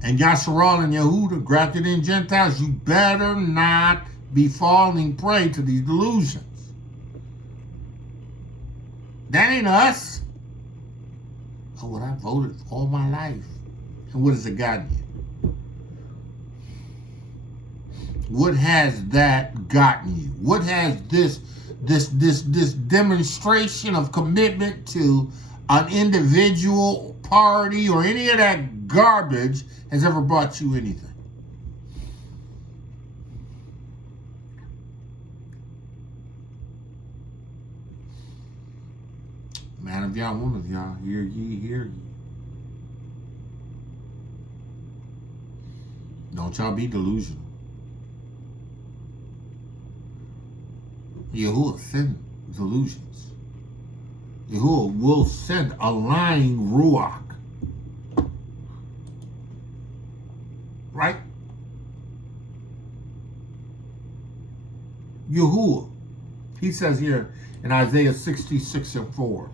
And Yasharal and Yehuda, grafted in Gentiles, you better not be falling prey to these delusions. That ain't us. Oh, well, I voted all my life. And what has it gotten you? What has that gotten you? What has this demonstration of commitment to an individual, party, or any of that garbage has ever brought you anything? Man of y'all, woman of y'all, hear ye, hear ye. Don't y'all be delusional. Yahuwah send delusions. Yahuwah will send a lying ruach. Right? Yahuwah. He says here in Isaiah 66:4.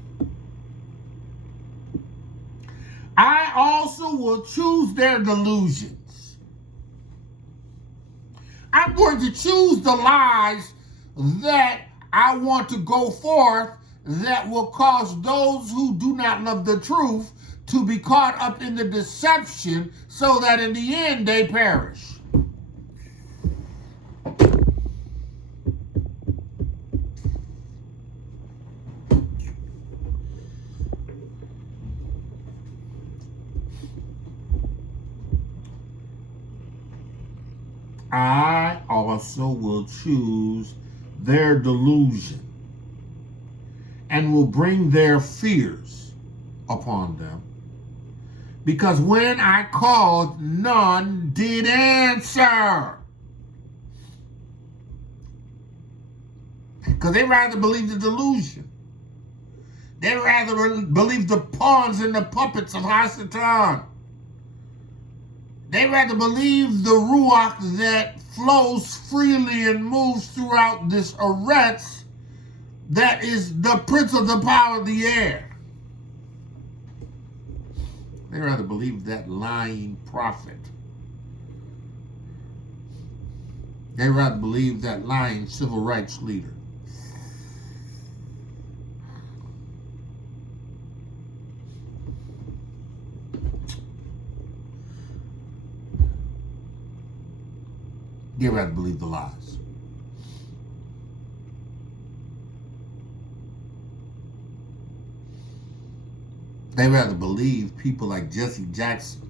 I also will choose their delusions. I'm going to choose the lies that I want to go forth that will cause those who do not love the truth to be caught up in the deception so that in the end they perish. I also will choose their delusion and will bring their fears upon them. Because when I called, none did answer. Because they rather believe the delusion. They rather believe the pawns and the puppets of Hasatan. They rather believe the Ruach that flows freely and moves throughout this eretz that is the prince of the power of the air. They rather believe that lying prophet. They rather believe that lying civil rights leader. They rather believe the lies. They rather believe people like Jesse Jackson,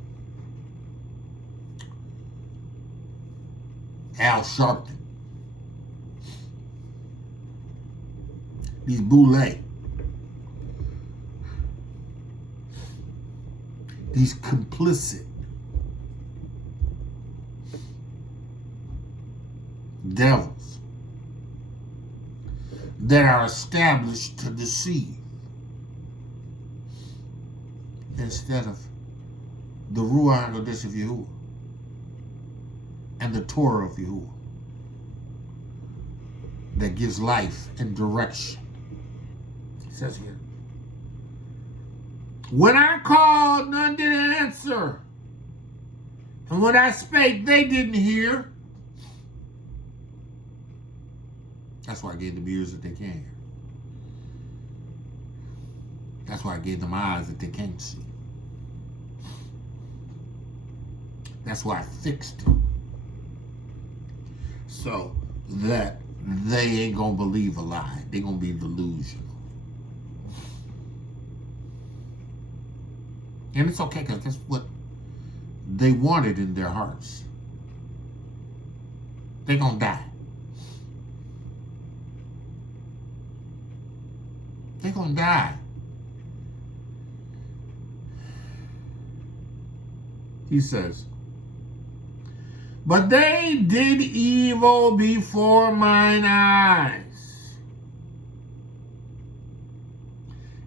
Al Sharpton, these Boule, these complicit devils that are established to deceive instead of the Ruach HaKodesh of Yahuwah and the Torah of Yahuwah that gives life and direction. It says here, when I called, none did answer. And when I spake, they didn't hear. That's why I gave them ears that they can't hear. That's why I gave them eyes that they can't see. That's why I fixed them. So that they ain't gonna believe a lie. They gonna be delusional. And it's okay, because that's what they wanted in their hearts. They gonna die. They gonna die. He says, but they did evil before mine eyes,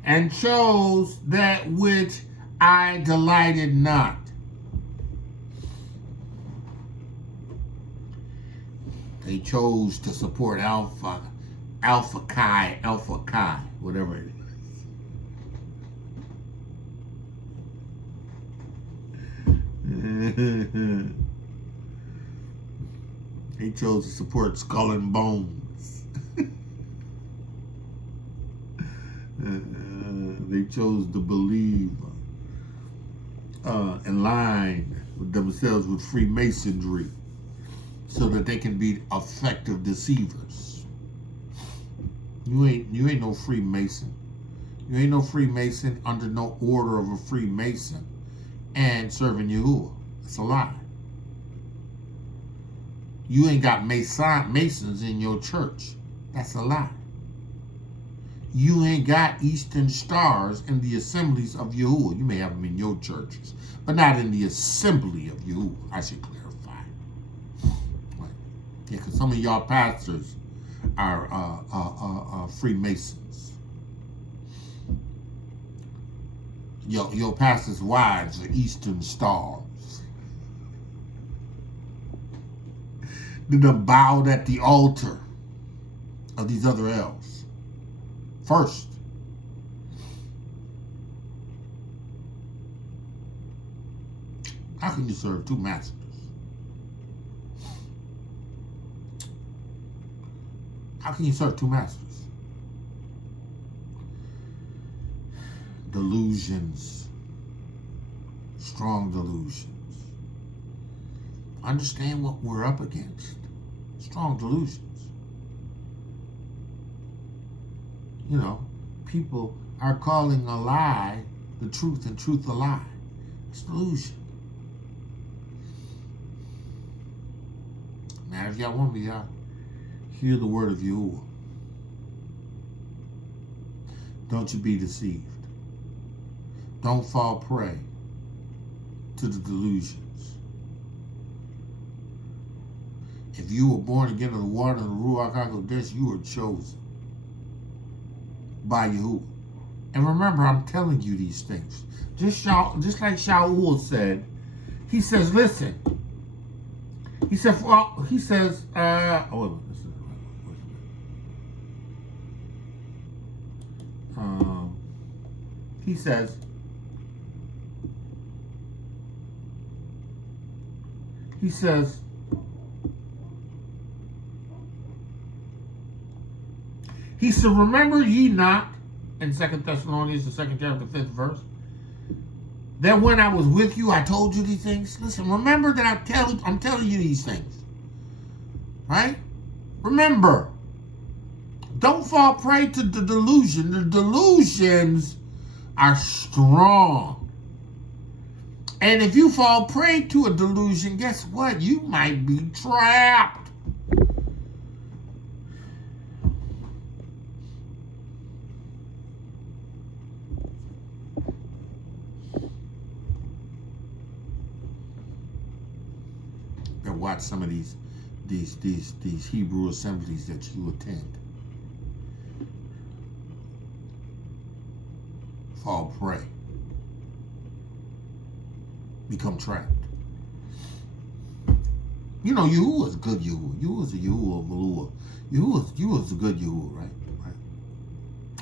and chose that which I delighted not. They chose to support Alpha Chi, whatever it is. They chose to support Skull and Bones. They chose to believe and line themselves with Freemasonry so that they can be effective deceivers. You ain't no Freemason. You ain't no Freemason under no order of a Freemason and serving Yahuwah. It's a lie. You ain't got Masons in your church. That's a lie. You ain't got Eastern Stars in the assemblies of Yahuwah. You may have them in your churches, but not in the assembly of Yahuwah. I should clarify. Right. Yeah, because some of y'all pastors are Freemasons. Your pastors' wives are Eastern Stars. They done bowed at the altar of these other elves first. How can you serve two masters? How can you serve two masters? Delusions. Strong delusions. Understand what we're up against. Strong delusions. You know, people are calling a lie the truth and truth a lie. It's delusion. Now, if y'all want me, y'all hear the word of Yahuwah. Don't you be deceived. Don't fall prey to the delusions. If you were born again of the water and the Ruach HaKodesh, you were chosen by Yahuwah. And remember, I'm telling you these things. Just like Shaul said, He says, listen. He said, well, he says, he says, remember ye not, in 2 Thessalonians, the 2nd chapter, 5th verse, that when I was with you, I told you these things. Listen, remember that I'm telling you these things. Right? Remember. Don't fall prey to the delusion. The delusions are strong. And if you fall prey to a delusion, guess what? You might be trapped. Watch some of these Hebrew assemblies that you attend. Fall prey. Become trapped. You know, Yahuwah is good Yahuwah. Yahuwah is a Yahuwah of Malua. Yahuwah is a good Yahuwah, right?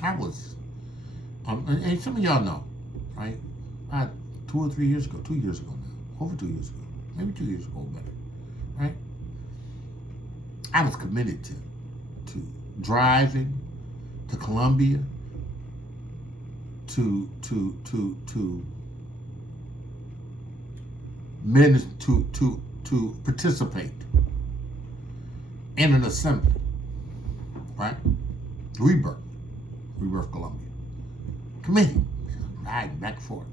I was, and some of y'all know, right? 2 or 3 years ago, 2 years ago now, over 2 years ago, maybe 2 years ago, better. Right? I was committed to driving to Colombia to participate in an assembly. Right? Rebirth Colombia. Committed. Riding back and forth.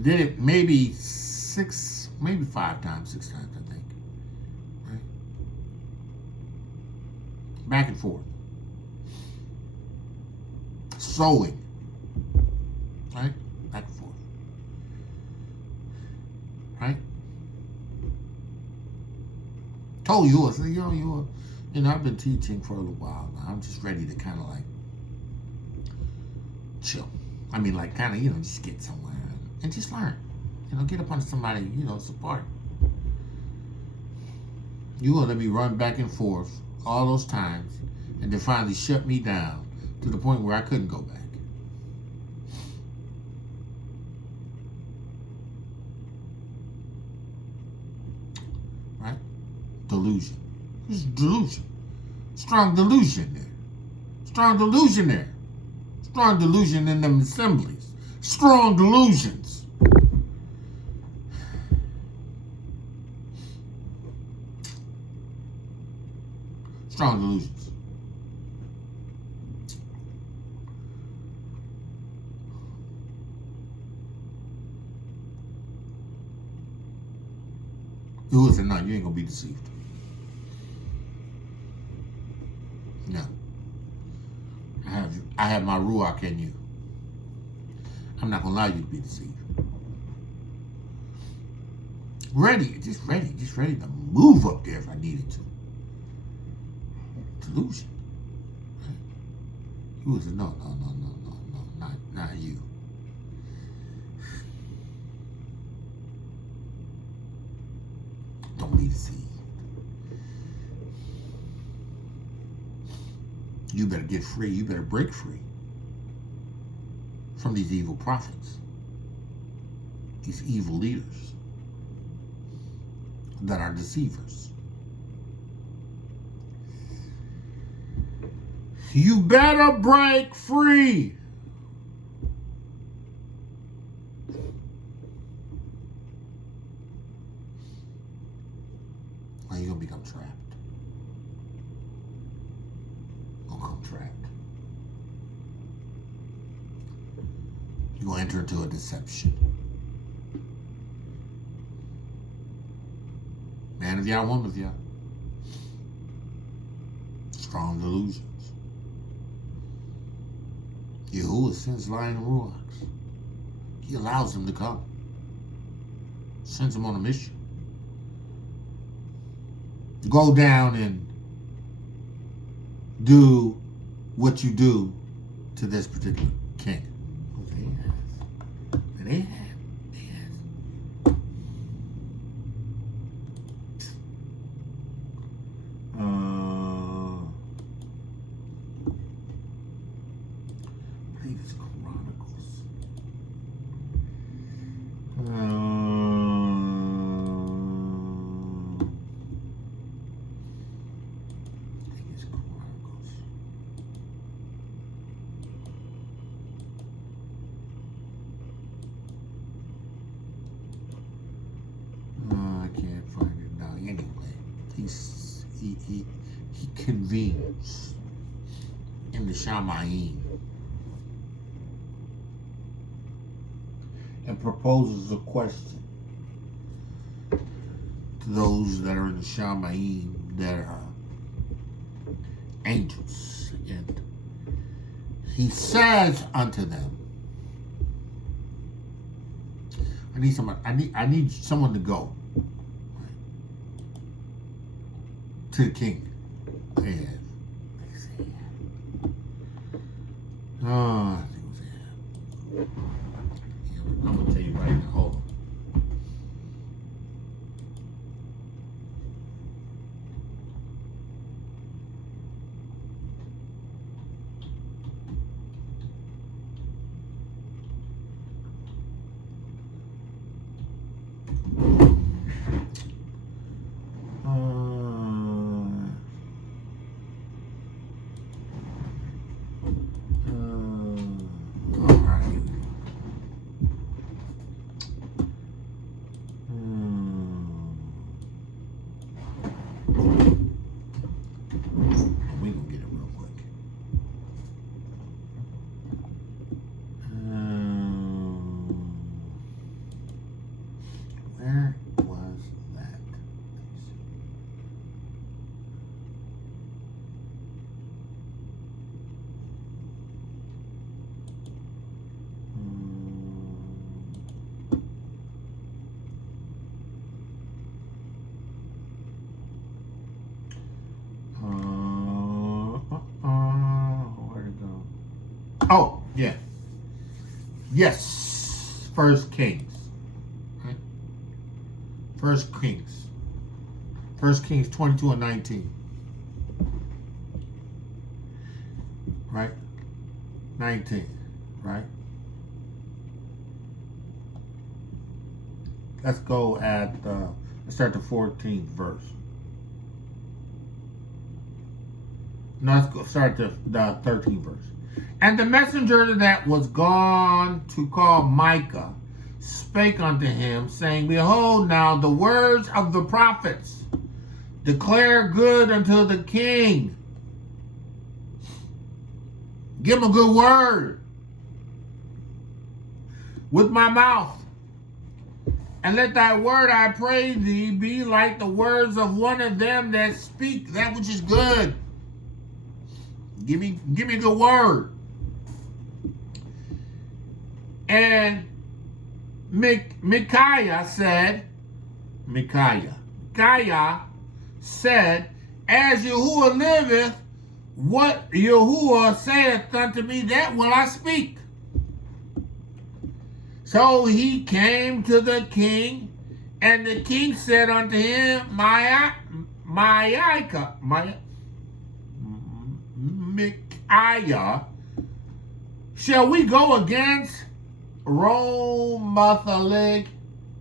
Did it maybe 5 times, 6 times, I think. Right? Back and forth. Sewing. Right? Back and forth. Right? Told you, I said, I've been teaching for a little while now. I'm just ready to kind of like chill. I mean, like kind of, just get somewhere and just learn. Get up on somebody, support. You gonna let me run back and forth all those times and then finally shut me down to the point where I couldn't go back. Right? Delusion. There's delusion. Strong delusion there. Strong delusion there. Strong delusion in them assemblies. Strong delusions. Strong delusions. Who said, no, you ain't gonna be deceived. No. I have my Ruach in you. I'm not gonna allow you to be deceived. Just ready to move up there if I needed to. Delusion. Right? You said, no, not you. Don't be deceived. You better get free. You better break free from these evil prophets, these evil leaders that are deceivers. You better break free. Or you're going to become trapped. You're going to become trapped. You're going to enter into a deception. Man of Yah, woman of Yah. Strong delusions. Yahuwah sends lion ruachs. He allows them to come. Sends them on a mission. Go down and do what you do to this particular king. They have. convenes in the Shamayim and proposes a question to those that are in the Shamayim that are angels. And he says unto them, I need someone to go to the king. And I think it was him. I'm gonna tell you right now. Hold on. Oh, yeah. Yes. First Kings. Right? First Kings. First Kings 22 and 19. Right? 19. Right? Let's go at, let's start the 14th verse. No, let's go start the 13th verse. And the messenger that was gone to call Micah spake unto him, saying, Behold, now the words of the prophets declare good unto the king. Give him a good word with my mouth. And let thy word, I pray thee, be like the words of one of them that speak that which is good. Give me a good word. And Micaiah said, As Yahuwah liveth, what Yahuwah saith unto me, that will I speak. So he came to the king, and the king said unto him, Micaiah, shall we go against Ramothgilead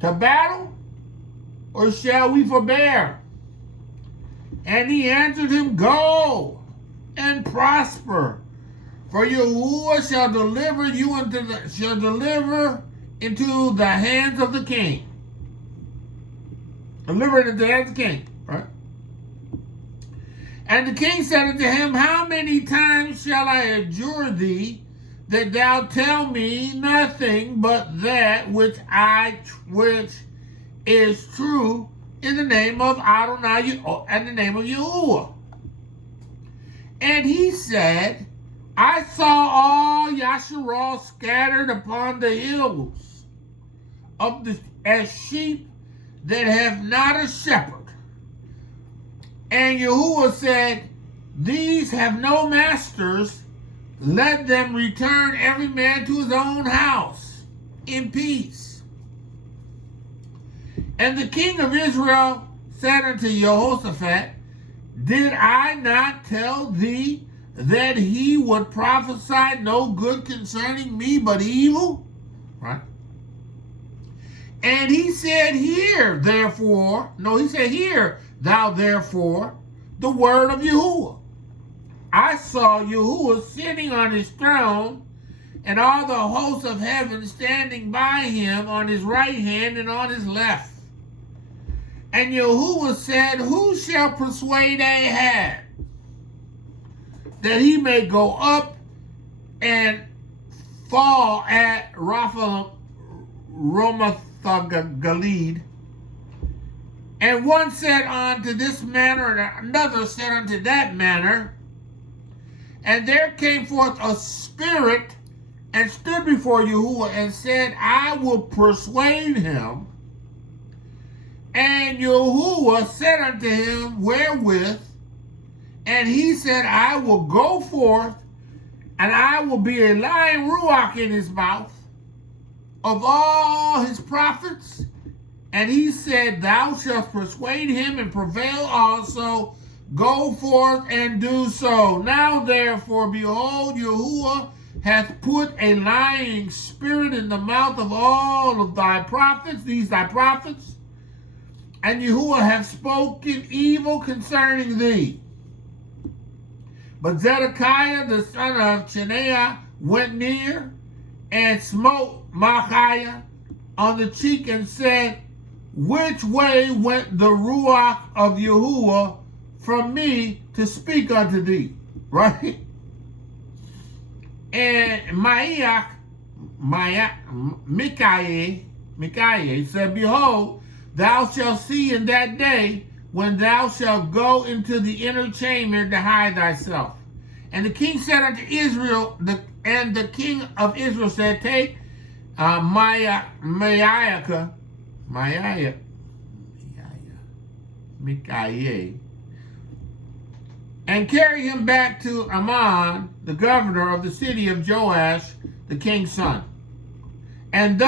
to battle, or shall we forbear? And he answered him, Go and prosper, for Yahuwah shall deliver you into the hands of the king. Deliver it into the hands of the king, right? And the king said unto him, How many times shall I adjure thee that thou tell me nothing but that which is true in the name of Adonai and the name of Yahuwah? And he said, I saw all Yasharal scattered upon the hills as sheep that have not a shepherd. And Yahuwah said, These have no masters. Let them return every man to his own house in peace. And the king of Israel said unto Jehoshaphat, Did I not tell thee that he would prophesy no good concerning me but evil? Right? And he said, Hear thou therefore the word of Yahuwah. I saw Yahuwah sitting on his throne, and all the hosts of heaven standing by him on his right hand and on his left. And Yahuwah said, Who shall persuade Ahab that he may go up and fall at Rapha Ramoth-Gilead. And one said unto this manner, and another said unto that manner. And there came forth a spirit and stood before Yahuwah and said, I will persuade him. And Yahuwah said unto him, wherewith? And he said, I will go forth, and I will be a lying ruach in his mouth of all his prophets. And he said, thou shalt persuade him and prevail also. Go forth and do so. Now therefore, behold, Yahuwah hath put a lying spirit in the mouth of all of thy prophets, these thy prophets, and Yahuwah hath spoken evil concerning thee. But Zedekiah the son of Chenaanah went near and smote Micaiah on the cheek and said, which way went the ruach of Yahuwah from me to speak unto thee? Right? And Micaiah said, behold, thou shalt see in that day when thou shalt go into the inner chamber to hide thyself. And the king said unto Israel, and the king of Israel said, take Micaiah, and carry him back to Amon, the governor of the city of Joash, the king's son. And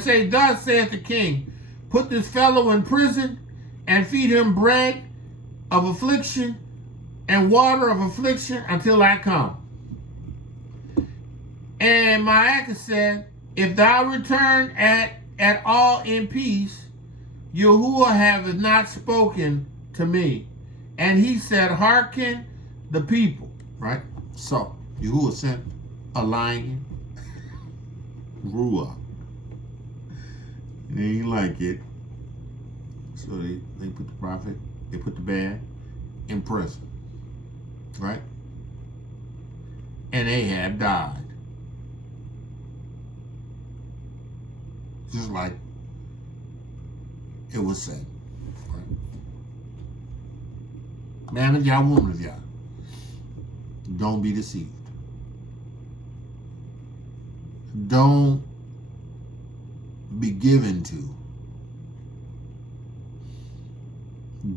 say, thus saith the king, put this fellow in prison and feed him bread of affliction and water of affliction until I come. And Micaiah said, if thou return at all in peace, Yahuwah hath not spoken to me. And he said, hearken the people. Right? So, Yahuwah sent a lion, ruach. They ain't like it. So they put the prophet, they put the man in prison. Right? And Ahab died. Just like it was said. Right? Man of Yah, woman of Yah, don't be deceived. Don't be given to.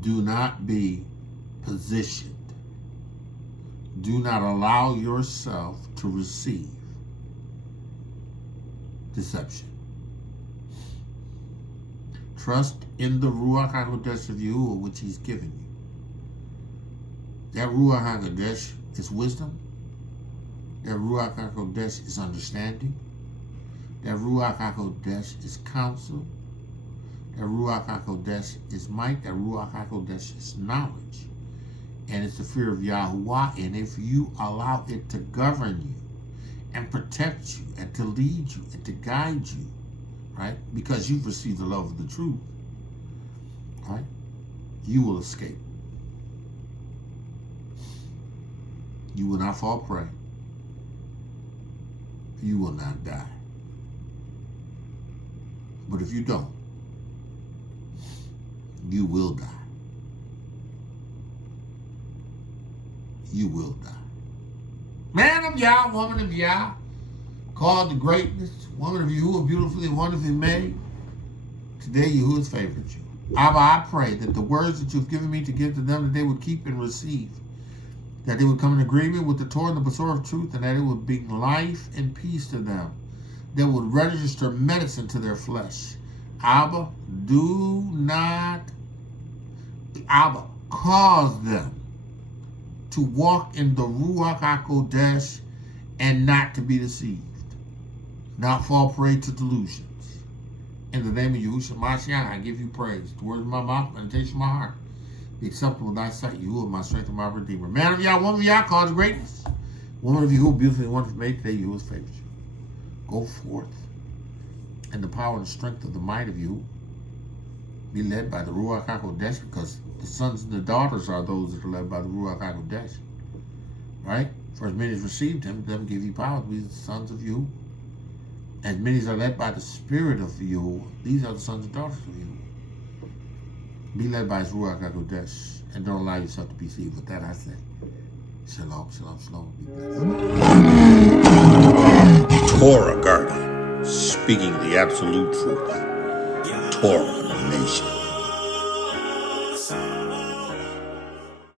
Do not be positioned. Do not allow yourself to receive deception. Trust in the Ruach HaKodesh of Yahuwah, which he's given you. That Ruach HaKodesh is wisdom. That Ruach HaKodesh is understanding. That Ruach HaKodesh is counsel. That Ruach HaKodesh is might. That Ruach HaKodesh is knowledge. And it's the fear of Yahuwah. And if you allow it to govern you and protect you and to lead you and to guide you, right? Because you've received the love of the truth, right? You will escape. You will not fall prey. You will not die. But if you don't, you will die. You will die. Man of Yah, woman of Yah, called to greatness, woman of Yahuwah, beautifully and wonderfully made. Today, Yahuwah's favored you. Abba, I pray that the words that you've given me to give to them, that they would keep and receive, that they would come in agreement with the Torah and the Basor of truth, and that it would bring life and peace to them, that would register medicine to their flesh. Abba, cause them to walk in the Ruach HaKodesh and not to be deceived, not fall prey to delusions. In the name of Yahushua Mashiach, I give you praise. The words of my mouth, meditation of my heart, be acceptable in thy sight. Yahuwah, my strength and my redeemer. Man of Yah, woman of Yah, called to greatness. Woman of Yahuwah, beautifully and wonderfully made. Today, Yahuwah's favored you. Go forth in the power and strength of the might of Yahuwah. Be led by the Ruach HaKodesh, because the sons and the daughters are those that are led by the Ruach HaKodesh. right? For as many as received him, them give you power to be the sons of Yahuwah. As many as are led by the Spirit of Yahuwah, these are the sons and daughters of Yahuwah. Be led by his Ruach HaKodesh, and don't allow yourself to be deceived. With that I say, shalom, shalom, shalom. Be blessed. Torah Garden, speaking the absolute truth. Torah Nation.